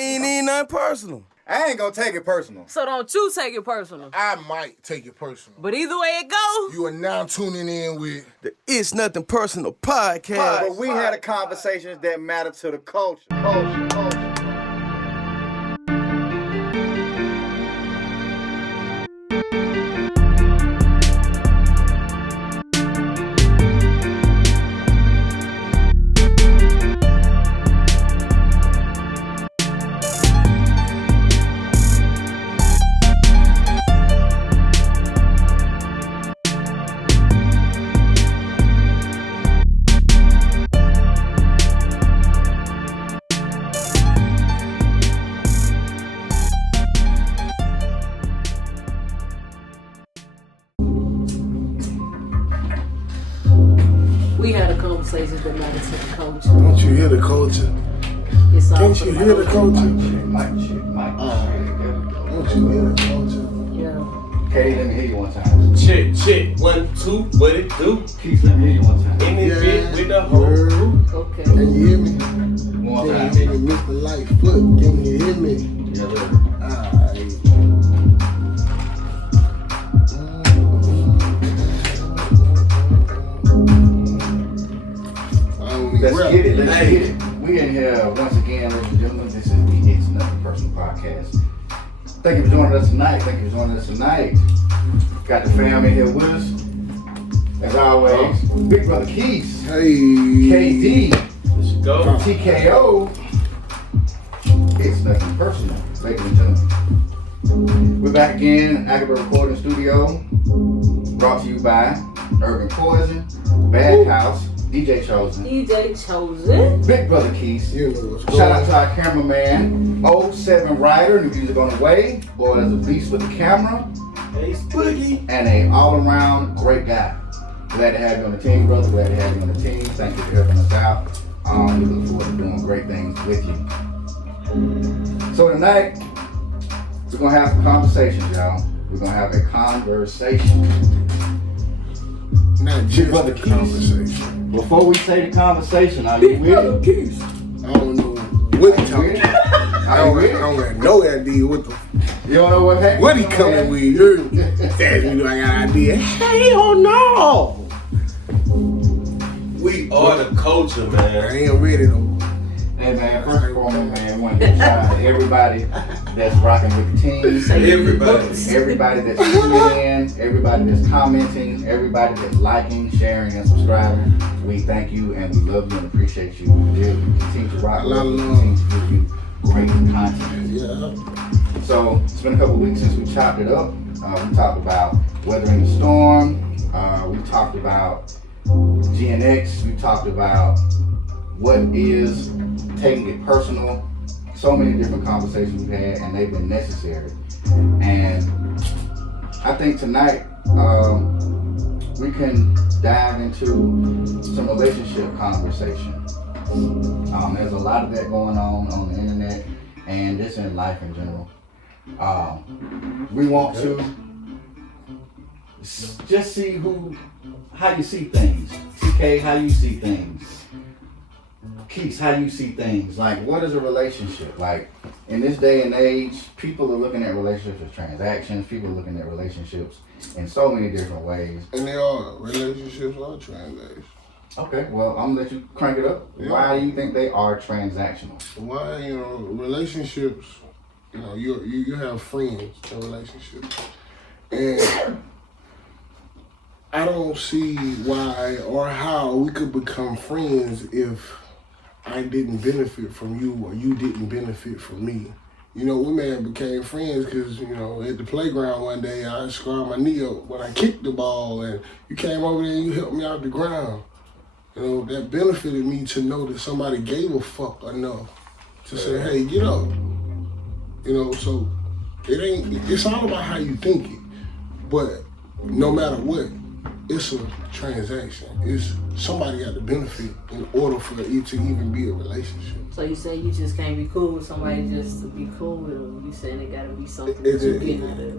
Ain't even nothing personal. I ain't gonna take it personal. So don't you take it personal. I might take it personal. But either way it go, You are now tuning in with The It's Nothing Personal podcast. But we had a conversations that matter to the culture. we had a conversations that matter to the culture. Don't You Hear the Culture? It's all Can't You Hear the Culture? Mike. Don't You Hear the Culture? Yeah. Katie, let me hear you one time. Check, 1, 2, what it do? Keith, let me hear you one time. In this bit with the hoe. Okay. Can you hear me? One Can time. you hear me, Mr. Lightfoot? Can you hear me? Yeah, look. Alright. Let's get it. We in here once again, ladies and gentlemen. This is the It's Nothing Personal podcast. Thank you for joining us tonight. Got the family here with us. As always, Big Brother Keith, Hey. KD, Let's go. TKO. It's Nothing Personal, ladies and gentlemen. We're back again, Agaba Recording Studio, brought to you by Urban Poison, Bad House, DJ Chosen, Big Brother Keith. You know what's going Shout out on. to our cameraman, 07 Rider, new music on the way. Boy is a beast with the camera, Hey, Spooky. and a all-around great guy. Glad to have you on the team, brother. Glad to have you on the team. Thank you for helping us out. We look forward to doing great things with you. So tonight, we're gonna have some conversations, y'all. We're gonna have a conversation. Not Big just Brother a Keith. conversation. Before we say the conversation, are you with it? I don't know what he talking about. I don't got no idea what the You don't know what happened? what he coming with. You ask me, do I got an idea? Hell no. We are the culture, I man. ain't ready though. Hey man, first and foremost, man, we want to give shout out to everybody that's rocking with the team. Everybody that's tuning in, everybody that's commenting, everybody that's liking, sharing, and subscribing. We thank you and we love you and appreciate you. We continue to rock with us. We continue to give you great content. Yeah. So it's been a couple weeks since we chopped it up. We talked about weathering the storm. We talked about GNX. We talked about what is taking it personal. So many different conversations we've had, and they've been necessary. And I think tonight we can dive into some relationship conversation. There's a lot of that going on the internet and just in life in general. We want to just see how you see things. TK, how you see things. Keith, how you see things. Like, what is a relationship? Like, in this day and age, people are looking at relationships as transactions. People are looking at relationships in so many different ways. And they are relationships are transactions. Okay, well, I'm gonna let you crank it up. Yeah. Why do you think they are transactional? Why, relationships, you have friends in relationships. And I don't see why or how we could become friends if I didn't benefit from you or you didn't benefit from me. We may have became friends because, at the playground one day I scarred my knee up when I kicked the ball and you came over there and you helped me out the ground. That benefited me to know that somebody gave a fuck enough to say, hey, get up. So it's all about how you think it. But no matter what, it's a transaction. It's somebody got to benefit in order for it to even be a relationship. So you say you just can't be cool with somebody just to be cool with them. You saying it gotta be something that you get out of it.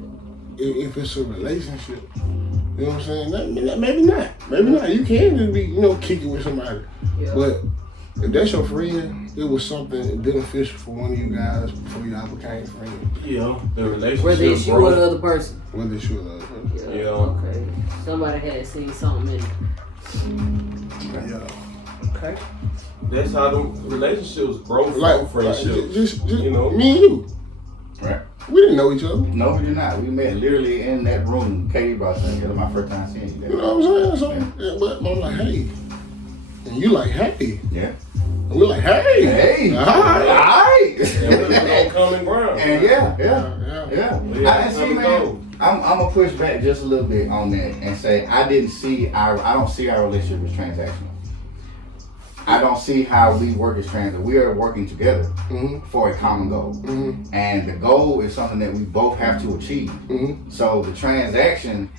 If it's a relationship, you know what I'm saying? Maybe not. Maybe not. You can just be, kicking with somebody. Yeah. But if that's your friend, it was something beneficial for one of you guys before y'all became friends. Yeah, the relationship. Whether it's you or the other person. Whether it's you or the other person. Yeah. Okay. Somebody had seen something in it. Yeah. Okay. That's how the relationships grow from Like friendships. just you know, me and you. Right. We didn't know each other. No, we did not. We met literally in that room. Katie brought us together. My first time seeing you. You know what I'm saying? So, but I'm like, hey. And you like, hey. Yeah. And we're like, hey. Hey. All right. and we're on common ground. And yeah. Yeah, I see, man. I'm gonna push back just a little bit on that and say I don't see our relationship as transactional. I don't see how we work as transactional. We are working together for a common goal, and the goal is something that we both have to achieve. So the transaction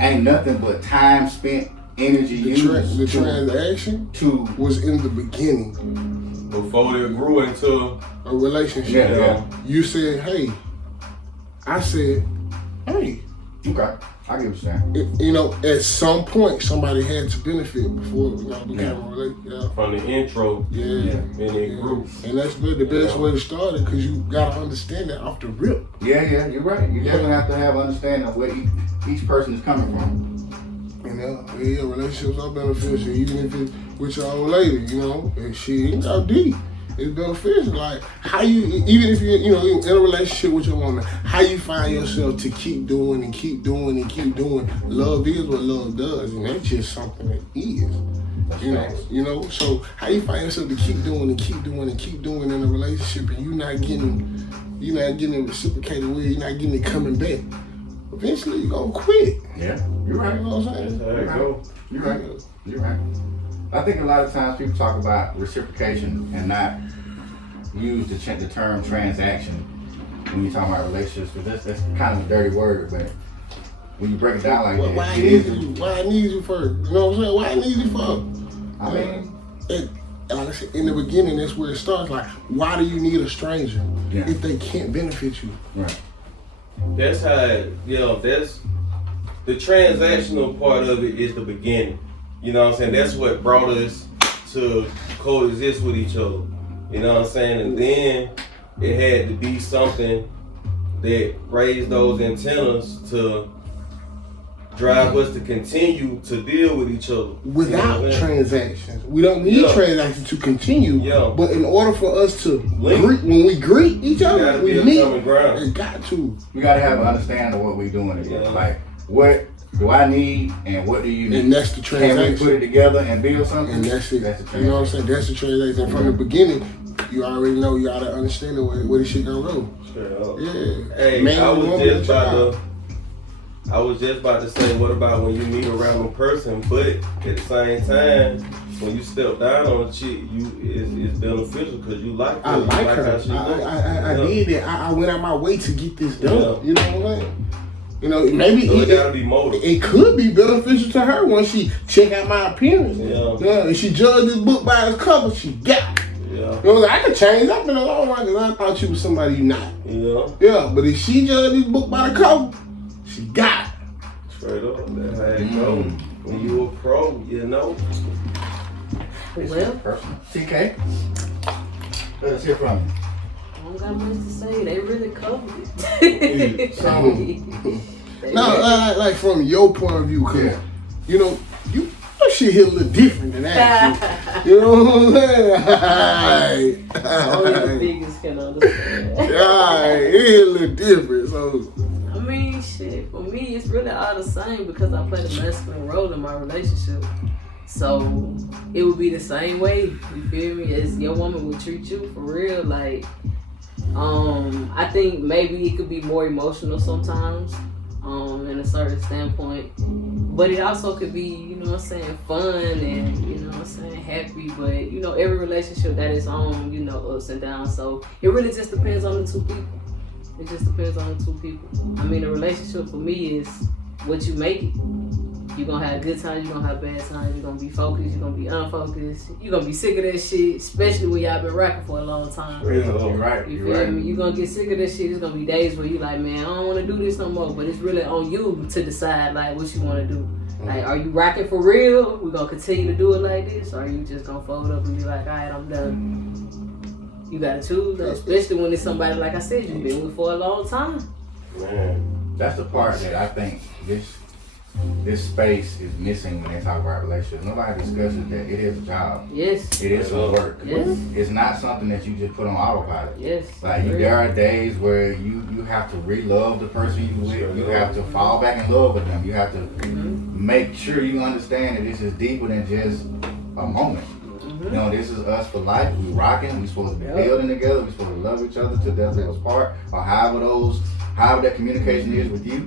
ain't nothing but time spent, energy used. The transaction was in the beginning. Before they grew into A relationship. Yeah. You said, hey. I said, hey. Okay, I get what you're saying. You know, at some point, somebody had to benefit before y'all became a relationship. from the intro, Yeah. and it grew. And that's been the best way to start it because you got to understand that off the rip. Yeah, you're right. You definitely have to have understanding of where each person is coming from. You know, relationships are beneficial, even if it's with your old lady, you know, and she ain't got deep. It's beneficial. Like, how you, even if you're, in a relationship with your woman, how you find yourself to keep doing and keep doing and keep doing. Love is what love does, and that's just something that is. You know, so how you find yourself to keep doing and keep doing and keep doing in a relationship, and you're not getting it reciprocated with, you're not getting it coming back. Eventually, you're gonna quit. Yeah, you're right. You know what I'm saying? There you go. You're right. I think a lot of times people talk about reciprocation and not use the term transaction when you talk about relationships, because that's kind of a dirty word, but when you break it down like that, Why I need you first? You know what I'm saying? Why I need you for? I mean, like I said, in the beginning, that's where it starts. Like, why do you need a stranger Yeah. if they can't benefit you? right. That's how, that's the transactional part of it is the beginning. You know what I'm saying? That's what brought us to coexist with each other. You know what I'm saying? And then it had to be something that raised those antennas to drive us to continue to deal with each other. Without transactions. We don't need transactions to continue. Yeah. But in order for us to Link. when we greet each other, Gotta we be a meet. common ground. It got to. We gotta have an understanding of what we're doing together. Yeah. Like, what do I need and what do you need? And that's the Can we transaction. put it together and build something? And that's it. That's the You know what I'm transaction. saying? That's the transaction. From the beginning, you already know, you gotta understand where this shit gonna go. Straight up. Yeah. Hey, Man I and was woman just and about child. to say, what about when you meet a random person, but at the same time, when you step down on a chick, it's beneficial because you like her. I like how her. she look. I did it. I went out my way to get this done. Yeah. You know what I'm saying? You know, maybe So it gotta be motive. it could be beneficial to her once she check out my appearance. Yeah. If she judged this book by its cover, she got it. Yeah. You know, I could change up in the long run because I thought you was somebody you not. Yeah. Yeah, but if she judged this book by the cover, she got it. Straight up. That's how it goes. When you a pro, you know. Well, Personal. TK, let us hear from you. I don't got much to say. They really covered it. No, like from your point of view, cause Yeah. you know, your shit hit a little different than that. You know what I'm saying? Only the biggest can understand. It hit a little different. So I mean, shit, for me, it's really all the same because I play the masculine role in my relationship. So it would be the same way, you feel me, as your woman would treat you for real. Like, I think maybe it could be more emotional sometimes, in a certain standpoint. But it also could be, you know what I'm saying, fun and, you know what I'm saying, happy. But, you know, every relationship got its own, you know, ups and downs. So it really just depends on the two people. It just depends on the two people. I mean, a relationship for me is what you make it. You're gonna have good times, you're gonna have bad times, you're gonna be focused, you're gonna be unfocused, you're gonna be sick of that shit, especially when y'all been rocking for a long time. Straight up. You're right. You You're feel right. me? You're gonna get sick of this shit. There's gonna be days where you like, man, I don't wanna do this no more. But it's really on you to decide like what you wanna do. Like, are you rocking for real? We gonna continue to do it like this, or are you just gonna fold up and be like, all right, I'm done? You gotta choose, especially when it's somebody like I said you've been with for a long time. Man, that's the part that I think this space is missing when they talk about relationships. Nobody discusses that it is a job. Yes. It is some work. Yes. It's not something that you just put on autopilot. Yes. Like there are days where you have to re-love the person you with. You have to fall back in love with them. You have to make sure you understand that this is deeper than just a moment. You know, this is us for life. We rocking. We supposed to be building together. We supposed to love each other till death do us part, or however that communication is with you.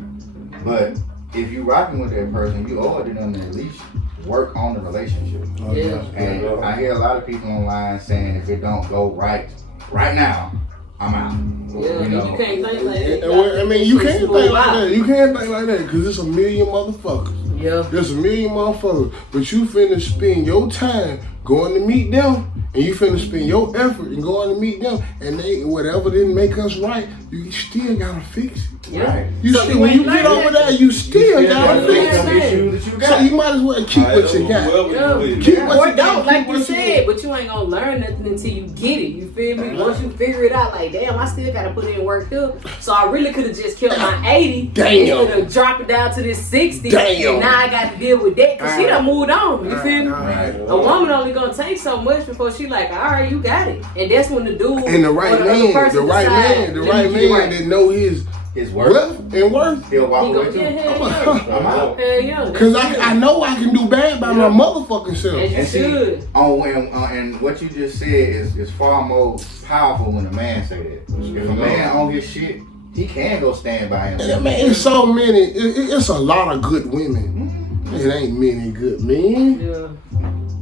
But if you rocking with that person, you owe it to them to at least work on the relationship. Yeah. And I hear a lot of people online saying if it don't go right now, I'm out. Yeah, you know? you can't think like that. I mean, you can't think like that. You can't think like that because it's a million motherfuckers. Yeah. There's a million motherfuckers, but you finna spend your time going to meet them, and you finna spend your effort in going to meet them, and they whatever didn't make us right, you still gotta fix it. Yeah. Right. When you get over there, you still gotta fix some it. issues that you got. So you might as well keep what you got. Keep what Or you got, don't, keep like what you you said, but you ain't gonna learn nothing until you get it. You feel me? Once you figure it out, like, damn, I still gotta put in work here. So I really could have just killed my 80. Damn. Instead of drop it down to this 60. Damn. And now I got to deal with that because she done moved on. You feel me? Right. A woman only gonna take so much before she like, all right, you got it. And that's when the dude And the right or the other man, person the right decide, man let me get right. that know his worth. wealth and worth. He'll walk He away go, too. yeah, hell yeah. I'm out. Hell yeah. Cause I know I can do bad by my motherfucking self. As you And see, should. and what you just said is far more powerful when a man say that. If a man on his shit, he can go stand by him. And man, it's so many. It's a lot of good women. It ain't many good men. Yeah.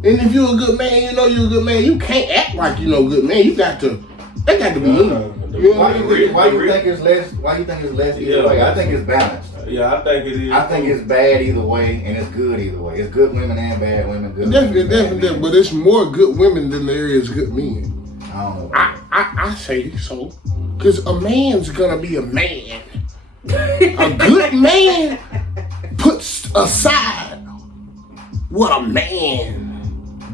And if you're a good man, you know you're a good man. You can't act like you know good man. You got to. They got to be in. You know Why you think it's less? Why you think it's less either way? I think it's balanced. Yeah, I think it is. I think it's bad either way, and it's good either way. It's good women and bad women. Good Definitely, women, bad men. but it's more good women than there is good men. I don't know. I say so. Because a man's gonna be a man. A good man puts aside what a man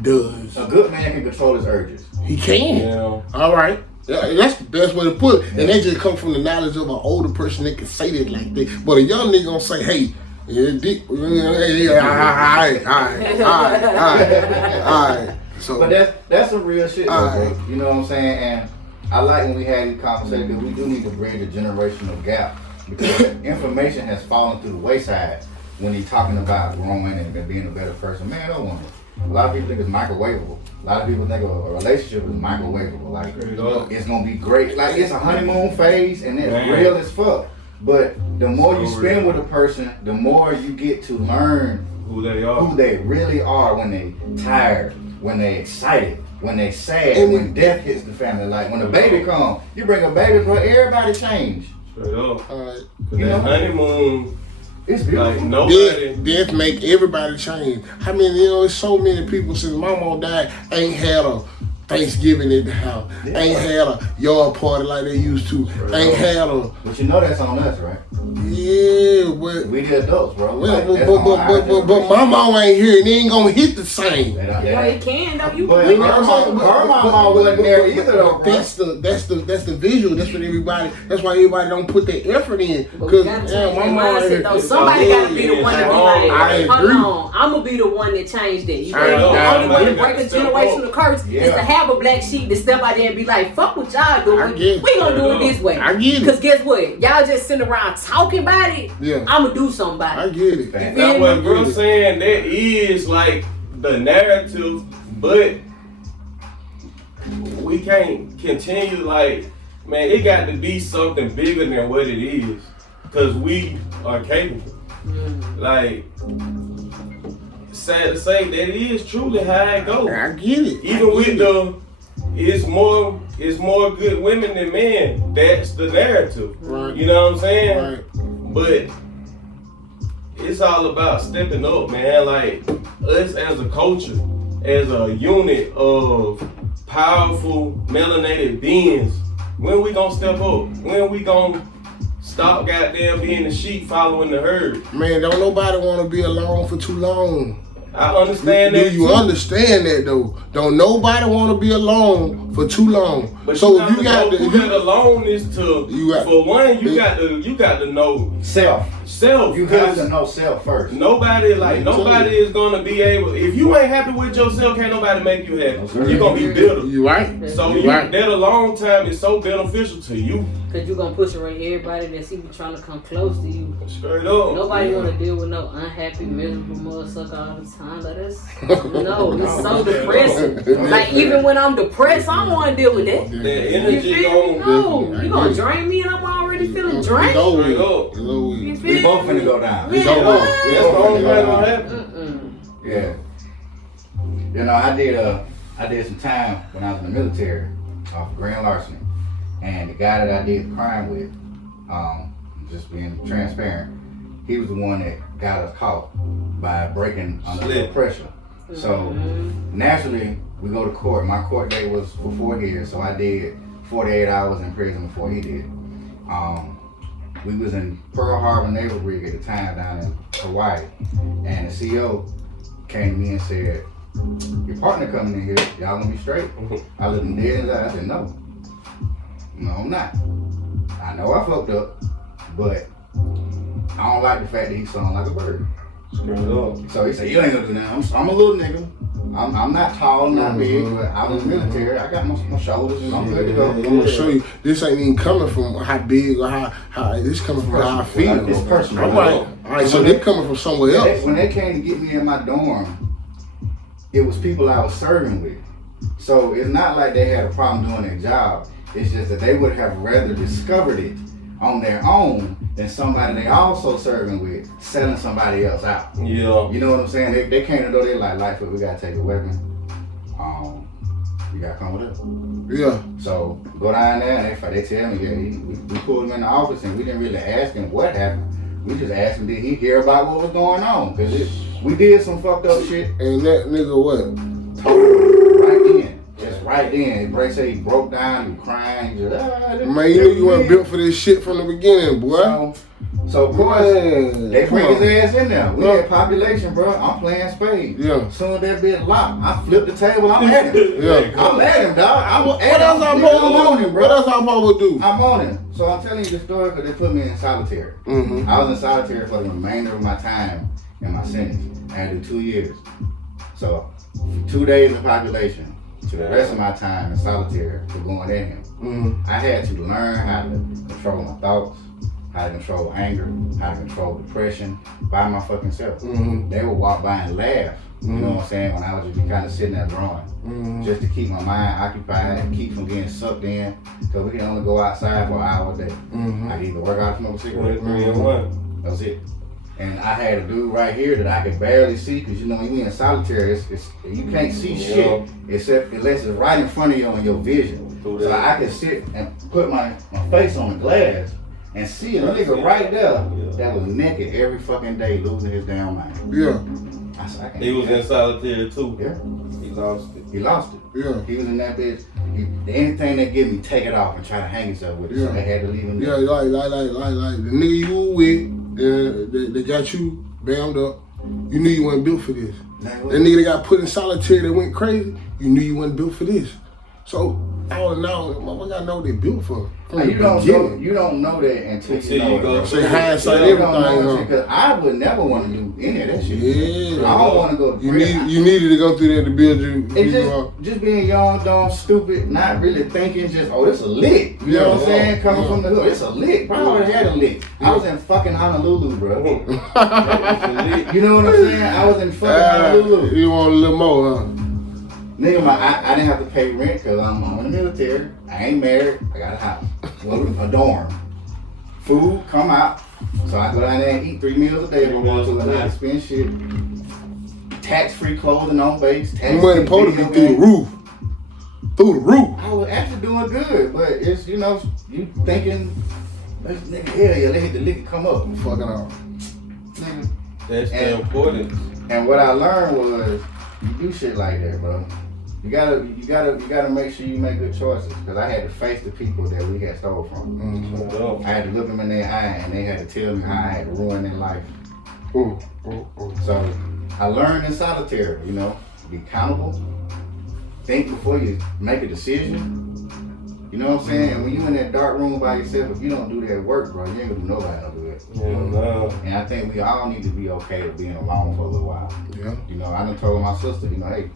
does. A good man can control his urges. He can. Yeah. All right. That's the best way to put it. And that just come from the knowledge of an older person that can say that like that. But a young nigga gonna say, hey, all right. So, But that's some real shit, though, Alright. bro. You know what I'm saying? And I like when we had these conversations because we do need to bridge a generational gap because information has fallen through the wayside when he's talking about growing and being a better person, man or woman. A lot of people think it's microwavable. A lot of people think a relationship is microwavable. Like, it's gonna be great. Like, it's a honeymoon phase and it's real as fuck. But the more you spend with a person, the more you get to learn Who they who are. they really are when they tired, when they excited, when they sad, when death hits the family. Like, when a baby comes, you bring a baby, bro, everybody change. Straight up. all right. Cause that honeymoon, It's beautiful. like nobody. Death make everybody change. I mean, there's so many people since my mom died ain't had a Thanksgiving at the house. Ain't had a yard party like they used to. Ain't had a But you know that's on us, right? but We the adults, bro. well, Like, that's on our but my mom ain't here and they ain't gonna hit the same. Yeah, it can though. You But can. her mama wasn't there either, though, bro. That's the visual. That's what everybody. That's why everybody don't put their effort in. But we Cause gotta change my that mom mindset ain't though. here. Somebody gotta be the one to be like, I hold agree. on, I'm gonna be the one that changed that. You I feel me? agree. The only way to You break gotta a step generational curse is Yeah. to have a black sheep to step out there and be like, fuck what y'all doing. I get it. We gonna do it this way. I get it. Cause guess what? Y'all just sitting around talking about it. Yeah. I'ma do something about I it. get it. Fact. That's what girl's saying. That is like the narrative, but we can't continue. Like, man, it got to be something bigger than what it is, cause we are capable. Like, sad to say, that is truly how it goes. I get it. Even with the, it's more good women than men. That's the narrative. Right. You know what I'm saying? Right. But it's all about stepping up, man. Like, us as a culture, as a unit of powerful melanated beings, when we gonna step up? When we gonna Stop goddamn being the sheep following the herd. Man, don't nobody want to be alone for too long. I understand that. Do you understand that though? Don't nobody want to be alone for too long. But so if you got who that alone is to, for one, you got to know self. You have to know self first. Nobody is gonna be able. If you ain't happy with yourself, can't nobody make you happy. You're gonna be bitter. You right. So that alone time is so beneficial to you. Cause you gonna push around everybody that's even trying to come close to you. Straight up. Nobody wanna deal with no unhappy, miserable motherfucker all the time. Like that's it's so depressing. Like even when I'm depressed, I don't wanna deal with that. The energy you gonna drain me and I'm already feeling drained. We both finna go down. That's the only way gonna happen. Yeah. You know, I did some time when I was in the military off of grand larceny. And the guy that I did the crime with, just being transparent, he was the one that got us caught by breaking under pressure. So naturally, we go to court. My court date was before his, so I did 48 hours in prison before he did. We was in Pearl Harbor Naval Rig at the time down in Hawaii, and the CEO came to me and said, "Your partner coming in here, y'all gonna be straight?" I looked him dead in his eyes. I said, "No, I'm not. I know I fucked up, but I don't like the fact that he sound like a bird." So he said, "You ain't gonna do that. I'm a little nigga. I'm not tall, not big, but I was military. I got my shoulders and I'm good to go." I'm gonna show you. This ain't even coming from how big or how this coming from how I feel. It's personal. All right. So they coming from somewhere else. When they came to get me in my dorm, it was people I was serving with. So it's not like they had a problem doing their job. It's just that they would have rather discovered it on their own than somebody they also serving with selling somebody else out. Yeah. You know what I'm saying? They came to know they like, "Life, we gotta take a weapon. You gotta come with us." Yeah. So go down there and they tell me, we pulled him in the office and we didn't really ask him what happened. We just asked him, did he hear about what was going on? Cause we did some fucked up shit. And that nigga what? Right then. Just right then. Bray said he broke down, he was crying. He just, man, you knew you weren't built for this shit from the beginning, boy. So of course, they bring his ass in there. We had population, bro. I'm playing spades. Yeah. Soon as that bitch locked, I flipped the table. I'm at him. Yeah. I'm at him, dog. What else I'm supposed to do? What else I'm supposed to do? I'm on him. So I'm telling you the story because they put me in solitary. Mm-hmm. I was in solitary for the remainder of my time in my sentence. I had to do 2 years. So 2 days in population to the rest of my time in solitary for going at him. Mm-hmm. I had to learn how to control my thoughts, how to control anger, how to control depression by my fucking self. Mm-hmm. They would walk by and laugh, you know what I'm saying, when I would just be kind of sitting there drawing, just to keep my mind occupied and keep from getting sucked in, because we can only go outside for an hour a day. I could either work out, smoke a cigarette, that was it. And I had a dude right here that I could barely see, because you know, you in solitary, you can't see shit except unless it's right in front of you on your vision. So I could sit and put my face on the glass and see a nigga right there that was naked every fucking day losing his damn mind. Yeah. I said, I can't He was in solitary too. Yeah. He lost it. He lost it. Yeah. He was in that bitch. Anything they give me, take it off and try to hang himself with it. Yeah. So they had to leave him Yeah, there. like the nigga you were with, they got you bound up. You knew you wasn't built for this. That nigga that got put in solitary that went crazy, you knew you wasn't built for this. So all in all, motherfucker, I know what they built for. You don't know that until you go. Say hindsight everything. Because I would never want to do any of that shit. Yeah. I don't want to go to prison. You needed to go through that to build you. It's just being young, dumb, stupid, not really thinking. Just it's a lick. You know what I'm saying? Coming from the hood, it's a lick. Bro, I already had a lick. I was in fucking Honolulu, bro. You know what I'm saying? I was in fucking Honolulu. You want a little more, huh? Nigga, I didn't have to pay rent because I'm in the military. I ain't married. I got a house. A dorm. Food come out. So I go down there and eat 3 meals a day. I'm going to a lot of spend shit. Tax-free clothing on base. Money supposed to be through the roof. Through the roof. I was actually doing good, but it's, you thinking, nigga, hell yeah, they hit the lick and come up. Fucking off. Nigga. That's the importance. And what I learned was, you do shit like that, bro. You gotta make sure you make good choices. Because I had to face the people that we had stole from. Mm-hmm. I had to look them in their eye, and they had to tell me how I had to ruin their life. So I learned in solitary, you know, be accountable, think before you make a decision. You know what I'm saying? And when you in that dark room by yourself, if you don't do that work, bro, you ain't gonna do nobody no good. No. And I think we all need to be okay with being alone for a little while. Yeah. You know, I done told my sister, you know, hey,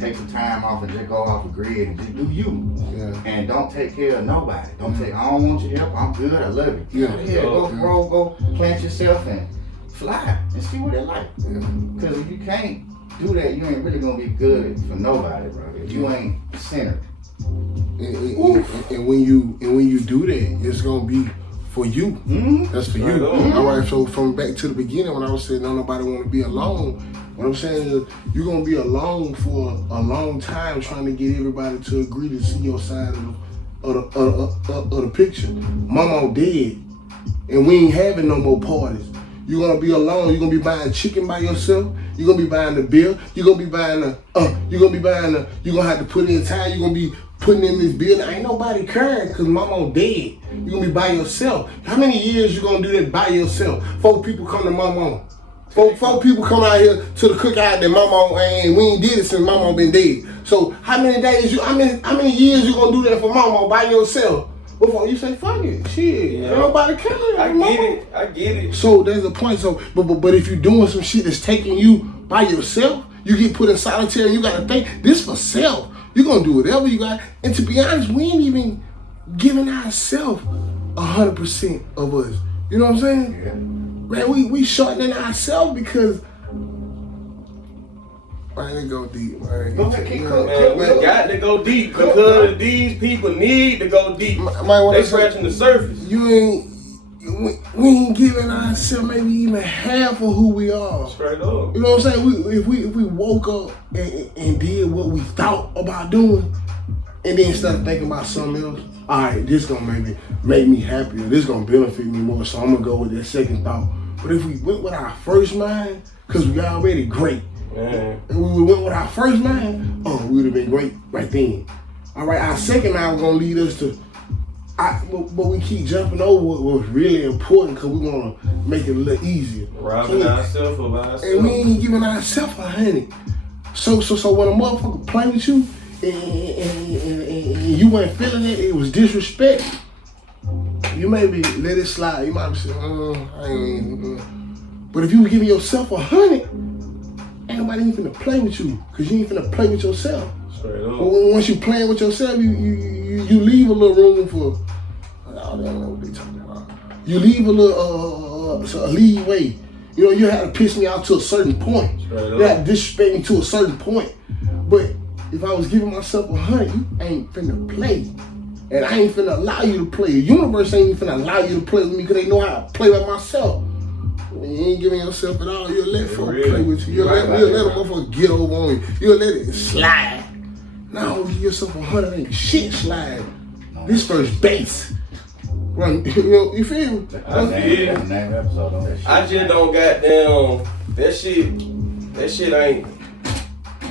take some time off and just go off the grid and just do you. Yeah. And don't take care of nobody. Don't take, I don't want your help, I'm good, I love you. Yeah. Go plant yourself and fly and see what it's like. Yeah. Because if you can't do that, you ain't really gonna be good for nobody, bro. If you ain't centered. And when you do that, it's gonna be for you. Mm-hmm. That's for you. All right. So from back to the beginning, when I was saying don't nobody want to be alone, what I'm saying is you're gonna be alone for a long time trying to get everybody to agree to see your side of the picture. Mama dead, and we ain't having no more parties. You're gonna be alone. You're gonna be buying chicken by yourself. You're gonna be buying the bill. You're gonna be buying you're gonna have to put in time. You're gonna be putting in this bill. Ain't nobody caring because mama dead. You're gonna be by yourself. How many years you gonna do that by yourself? 4 people come to mama. Four people come out here to the cookout that mama and we ain't did it since mama been dead. So how many years you gonna do that for mama by yourself? Before you say fuck it, shit, ain't nobody caring. I get it. So there's a point. So, but if you're doing some shit that's taking you by yourself, you get put in solitary. And you gotta think this for self. You're gonna do whatever you got. And to be honest, we ain't even giving ourselves 100% of us. You know what I'm saying? Yeah. Man, we shortening ourselves because. I ain't go deep. Man, we got to go deep because these people need to go deep. They scratching the surface. We ain't giving ourselves maybe even half of who we are. Straight up. You know what I'm saying? If we woke up and did what we thought about doing, and then started thinking about something else, all right, this gonna maybe make me happier. This gonna benefit me more, so I'm gonna go with that second thought. But if we went with our first mind, cause we already great, and we went with our first mind, we would have been great right then. All right, our second mind was gonna lead us to. But we keep jumping over what was really important because we want to make it a little easier. Robbing ourselves of ourselves. And we ain't giving ourselves $100. So when a motherfucker play with you and you weren't feeling it, it was disrespect. You maybe let it slide. You might be saying, But if you were giving yourself $100, ain't nobody even finna play with you because you ain't finna play with yourself. Straight up. But once you playing with yourself, you leave a little room for. I don't know what they talking about. You leave a little leeway. You know, you have to piss me out to a certain point. You have to disrespect me to a certain point. But if I was giving myself $100, you ain't finna play. And I ain't finna allow you to play. The universe ain't even finna allow you to play with me because they know how to play with myself. When you ain't giving yourself at all, you'll let folk play with you. You'll let a motherfucker get over on you. You'll let it slide. Now give yourself $100 ain't shit slide. This first base. Run, you feel me? I just don't goddamn that shit ain't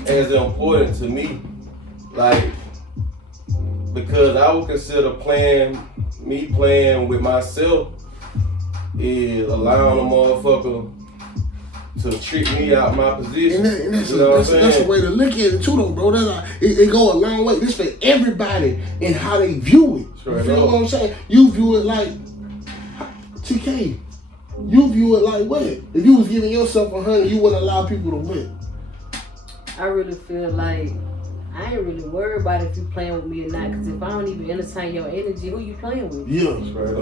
as important to me. Like, because I would consider playing with myself is allowing a motherfucker to trick me out my position. And that's a way to look at it too, though, bro. It go a long way. This for everybody and how they view it. Sure, you feel what I'm saying? You view it like TK. You view it like what? If you was giving yourself $100, you wouldn't allow people to win. I really feel like I ain't really worried about if you playing with me or not. Because if I don't even entertain your energy, who you playing with? Yeah.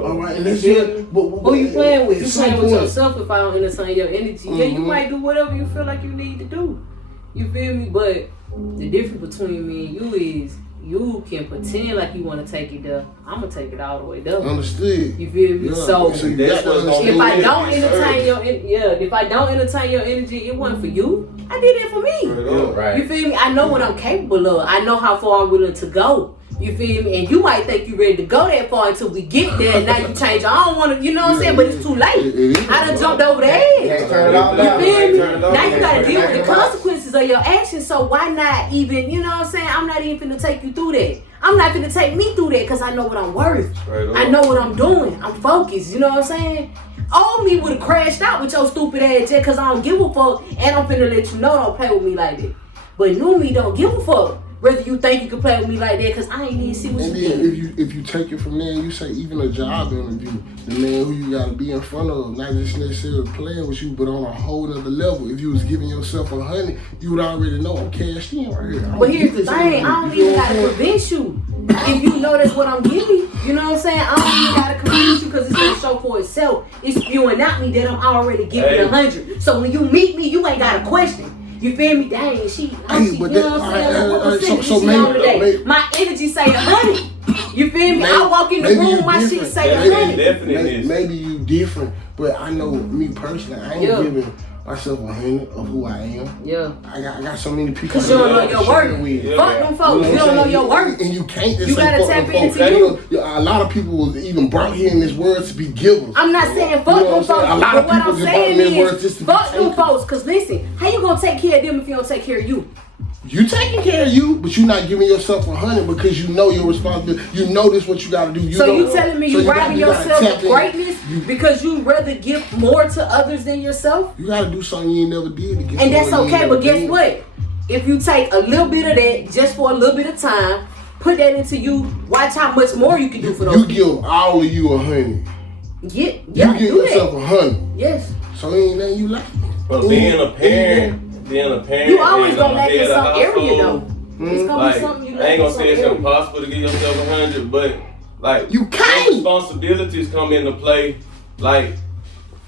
All right. And that's it. Who you playing with? You playing with point. yourself if I don't entertain your energy. Yeah, you might do whatever you feel like you need to do. You feel me? But the difference between me and you is you can pretend like you want to take it there. I'm going to take it all the way there. Understood. You feel me? Yeah. So if I don't entertain your energy, it wasn't for you. I did it for me. Right. You feel me? I know what I'm capable of. I know how far I'm willing to go. You feel me? And you might think you ready to go that far until we get there. And now you change. I don't want to, you know what I'm saying? But it's too late. I done jumped over the edge. Turn it off You now. feel me? Turn it off. Now you gotta deal with the consequences of your actions. So why not even, you know what I'm saying? I'm not even finna take you through that. I'm not finna take me through that because I know what I'm worth. I know what I'm doing. I'm focused. You know what I'm saying? Old me would have crashed out with your stupid ass just because I don't give a fuck. And I'm finna let you know don't play with me like that. But new me don't give a fuck. Whether you think you can play with me like that, because I ain't even see what and you then did. if you take it from there, you say even a job interview, the man who you gotta be in front of, not just necessarily playing with you, but on a whole other level. If you was giving yourself 100, you would already know I'm cashed in right here. But here's the thing, I don't even gotta convince you. If you know that's what I'm giving, you know what I'm saying? I don't even gotta convince you because it's gonna show for itself. It's spewing out me that I'm already giving 100. So when you meet me, you ain't got a question. You feel me? Dang, you know what I'm saying? What percentage is she on today? My energy say 100. You feel me? I walk in the room, my shit say 100. Maybe you different, but I know me personally, I ain't giving myself 100 of who I am. Yeah. I got so many people. Cause you don't know your worth. Fuck them folks. You don't know your worth. And you can't just you say gotta fuck tap them folks. into you. A lot of people was even brought here in this world to be givers. I'm not saying fuck them folks. A lot of but what people I'm just brought in saying this world just is to fuck be them takers. folks. Cause listen, how you gonna take care of them if you don't take care of you? You taking care of you, but you're not giving yourself 100 because you know your responsibility. You know this what you gotta do. So you telling me you robbing yourself of greatness in. because you rather give more to others than yourself? You gotta do something you ain't never did to get. And that's okay, but guess what? If you take a little bit of that just for a little bit of time, put that into you, watch how much more you can do for those You people. give all of you 100. Yeah, You give do yourself that. 100. Yes. So ain't nothing you like. But being a parent, You always gonna lack in some area though. It's gonna like, be something you I lack ain't in gonna some say it's area. impossible to give yourself 100, but like You can't. your responsibilities come into play. Like,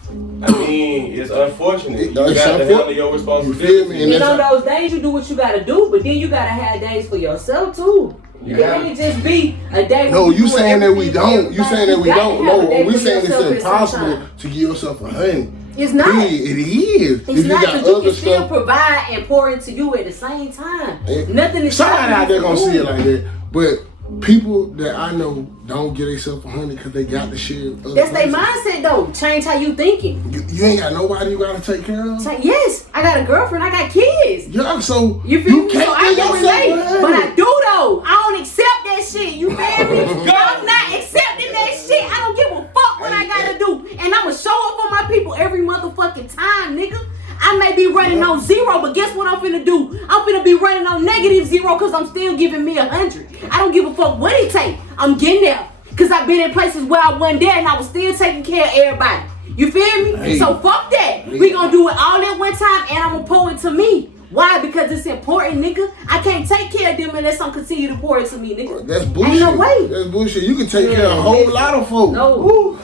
I mean, it's unfortunate. You got to handle your You responsibilities. feel me? And And on that's those days, you do what you gotta do, but then you gotta have days for yourself too. It can't just be a day. no, when you doing saying that we everything for don't. You everybody. saying that we got to don't. have a day No, we for saying yourself it's at some impossible time. to give yourself 100. It's not. It is. It's If you not, got because you other can still stuff. provide and pour into you at the same time. Nothing is Somebody stopping out you there from gonna see doing it like that, but people that I know don't get themselves 100 because they got the shit. That's their mindset though. Change how you thinking. You ain't got nobody you gotta take care of. Yes, I got a girlfriend. I got kids. Yeah, so You feel me? can't So I give can yourself relate. 100. But I do though. I don't accept that shit. You feel me? I'm not accepting that shit. I don't give a fuck what I gotta do. And I'ma show up for my people every motherfucking time, nigga. I may be running on 0, but guess what I'm finna do? I'm finna be running on -0 because I'm still giving me 100. I don't give a fuck what it take. I'm getting there. Cause I've been in places where I wasn't there and I was still taking care of everybody. You feel me? Hey. So fuck that. We gonna do it all at one time and I'm gonna pour it to me. Why? Because it's important, nigga. I can't take care of them unless I'm continue to pour it to me, nigga. That's bullshit. Ain't no way. That's bullshit. You can take care of a whole lot of folks. No. Woo.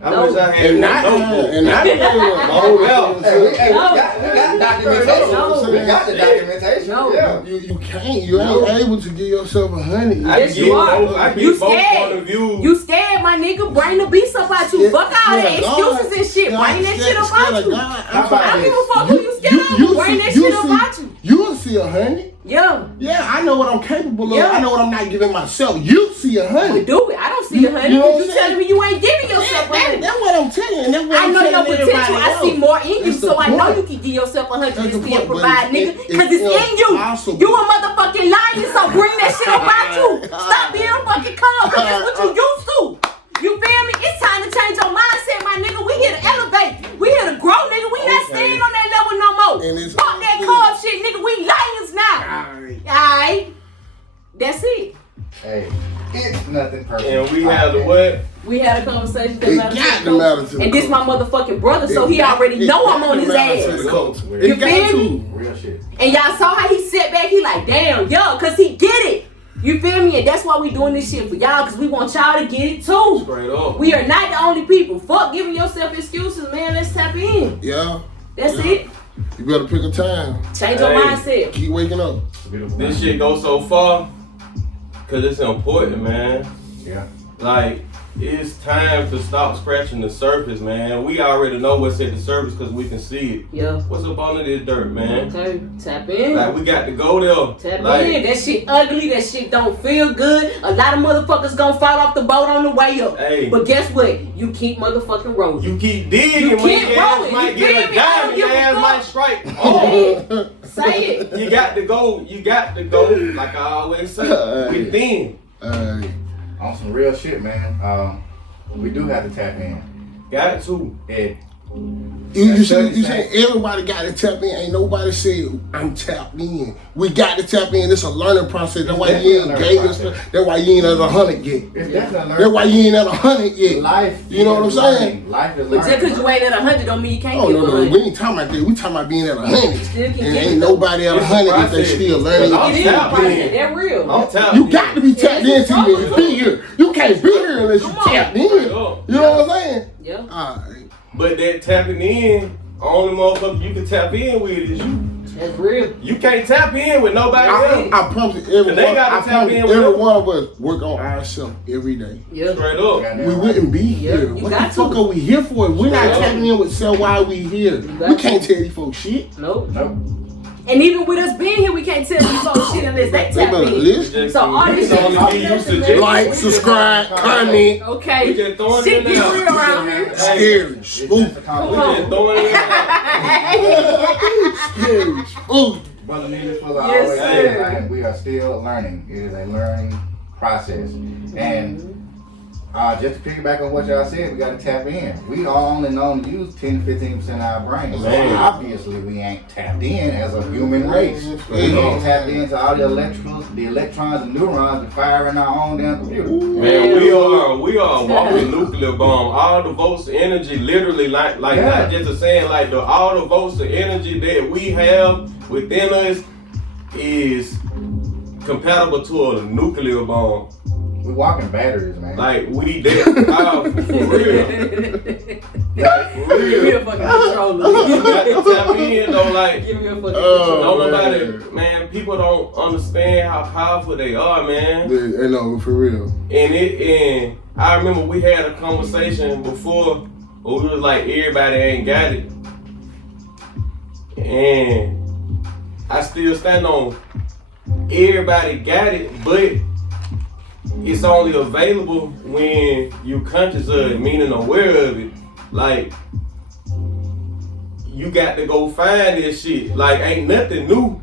I wish I had And not notebook. and not Oh, well. Hey, we got documentation. No. We got the documentation. No. Yeah. You can't. You ain't able to give yourself 100. I Yes, get you are. both. I get You both scared. point of view. You scared, my nigga. Bring the beast up out you. Yeah, Fuck all yeah, the excuses and shit. God, Bring that scared- shit up scared out of you. God. How I about don't give this? a fuck who you scared of. Bring that shit up out you. You'll see 100. Yeah. Yeah, I know what I'm capable of. Yeah. I know what I'm not giving myself. You see 100. We do it. I don't see You- 100 you know what because you I'm saying? telling me you ain't giving yourself 100. That's what I'm telling you. And that's what I I'm know your telling potential. everybody I see else. more in you, That's the so I know point. you can give yourself 100 That's and the still point, but provide, nigga. it's Because it's in you. impossible. You a motherfucking lion, so bring that shit up out you. Stop being a fucking calm, because that's what you used to. You feel me? It's time to change your mindset, my nigga. We here to elevate. We here to grow, nigga. We not Okay. staying on that level no more. And it's- Fuck that calm shit, nigga. We lions now. Alright? That's it. Hey, it's nothing personal. And we have the what? We had a conversation that It matters got to to the matter culture. to the And this my culture. motherfucking brother, so It he got- already it know got I'm on to his matter to ass. the culture. You It got feel to. me? Real shit. And y'all saw how he sat back, he like, damn, yo, cause he get it. You feel me? And that's why we doing this shit for y'all, cause we want y'all to get it too. Straight up. We are not the only people. Fuck giving yourself excuses, man. Let's tap in. Yeah. That's Yeah. it. You better pick a time. Change your Hey. mindset. Keep waking up. This shit goes so far because it's important, man. Yeah. Like, it's time to stop scratching the surface, man. We already know what's at the surface because we can see it. Yeah. What's up under this dirt, man? Okay, tap in. Like, we got to go there. Tap like, in. That shit ugly. That shit don't feel good. A lot of motherfuckers gonna fall off the boat on the way up. Hey. But guess what? You keep motherfucking rolling. You keep digging You when keep your ass rolling. might You get feel a me? I don't diamond, give your a ass fuck. might strike. Oh, Say it. you got to go. You got to go. Like I always say, within. On some real shit, man. We do have to tap in. Got to. And You say everybody got to tap in. Ain't nobody said I'm tapped in. We got to tap in. It's a learning process. That's why you ain't gay. That's why you ain't at 100 yet. it's definitely That's why you ain't at 100 yet. life. You know what I'm is saying? learning. Life is But just learning. because you ain't at 100 don't mean you can't Oh get no, 100. we ain't talking about that. We talking about being at 100. Still can And get ain't it. nobody at It's a 100 if they process. still learning. I'm It is a tapped process. in. That real. I'm tapped You in. got to be tapped in to even be here. You can't be here unless you Come on. tapped in. You know what I'm saying? Yeah. Alright. But that tapping in, only motherfucker you can tap in with is you. That's real. You can't tap in with nobody else. I promise you, every They one, gotta I tap promise in you, with every them. one of us work on ourselves every day. Yeah. Straight up. We wouldn't be Yeah, here. you What the got fuck to. are we here for? We're not Yeah. tapping in with self why we here. got We can't to. tell these folks shit. Nope. Nope. And even with us being here, we can't tell you folks shit unless they They tap better in. listen. So all this We shit can only give you suggestions. Like, subscribe, comment. Okay. We just throwing Shit it get out. real around here. Scary, It's spooky. just a We conversation. just throwing it out. Scary, spooky. Brother Needles Fuller Yes, always sir. says, like, we are still learning. It is a learning process. And just to piggyback on what y'all said, we got to tap in. We are only known to use 10 to 15% of our brain. So Man. obviously we ain't tapped in as a human race. We ain't tapped into all the electricals, the electrons and neurons that fire in our own damn computer. Man, we are a walking nuclear bomb. All the volts of energy, literally, like Yeah. not just a saying, like all the volts of energy that we have within us is compatible to a nuclear bomb. We walking batteries, man. Like we that powerful for real. Like, for Give me real. a fucking controller. You got to tap in though, like. Give me a fucking Don't controller. nobody, man, people don't understand how powerful they are, man. I know, for real. And I remember we had a conversation before where we was like, everybody ain't got it. And I still stand on everybody got it, but it's only available when you're conscious of it, meaning aware of it. Like, you got to go find this shit. Like, ain't nothing new.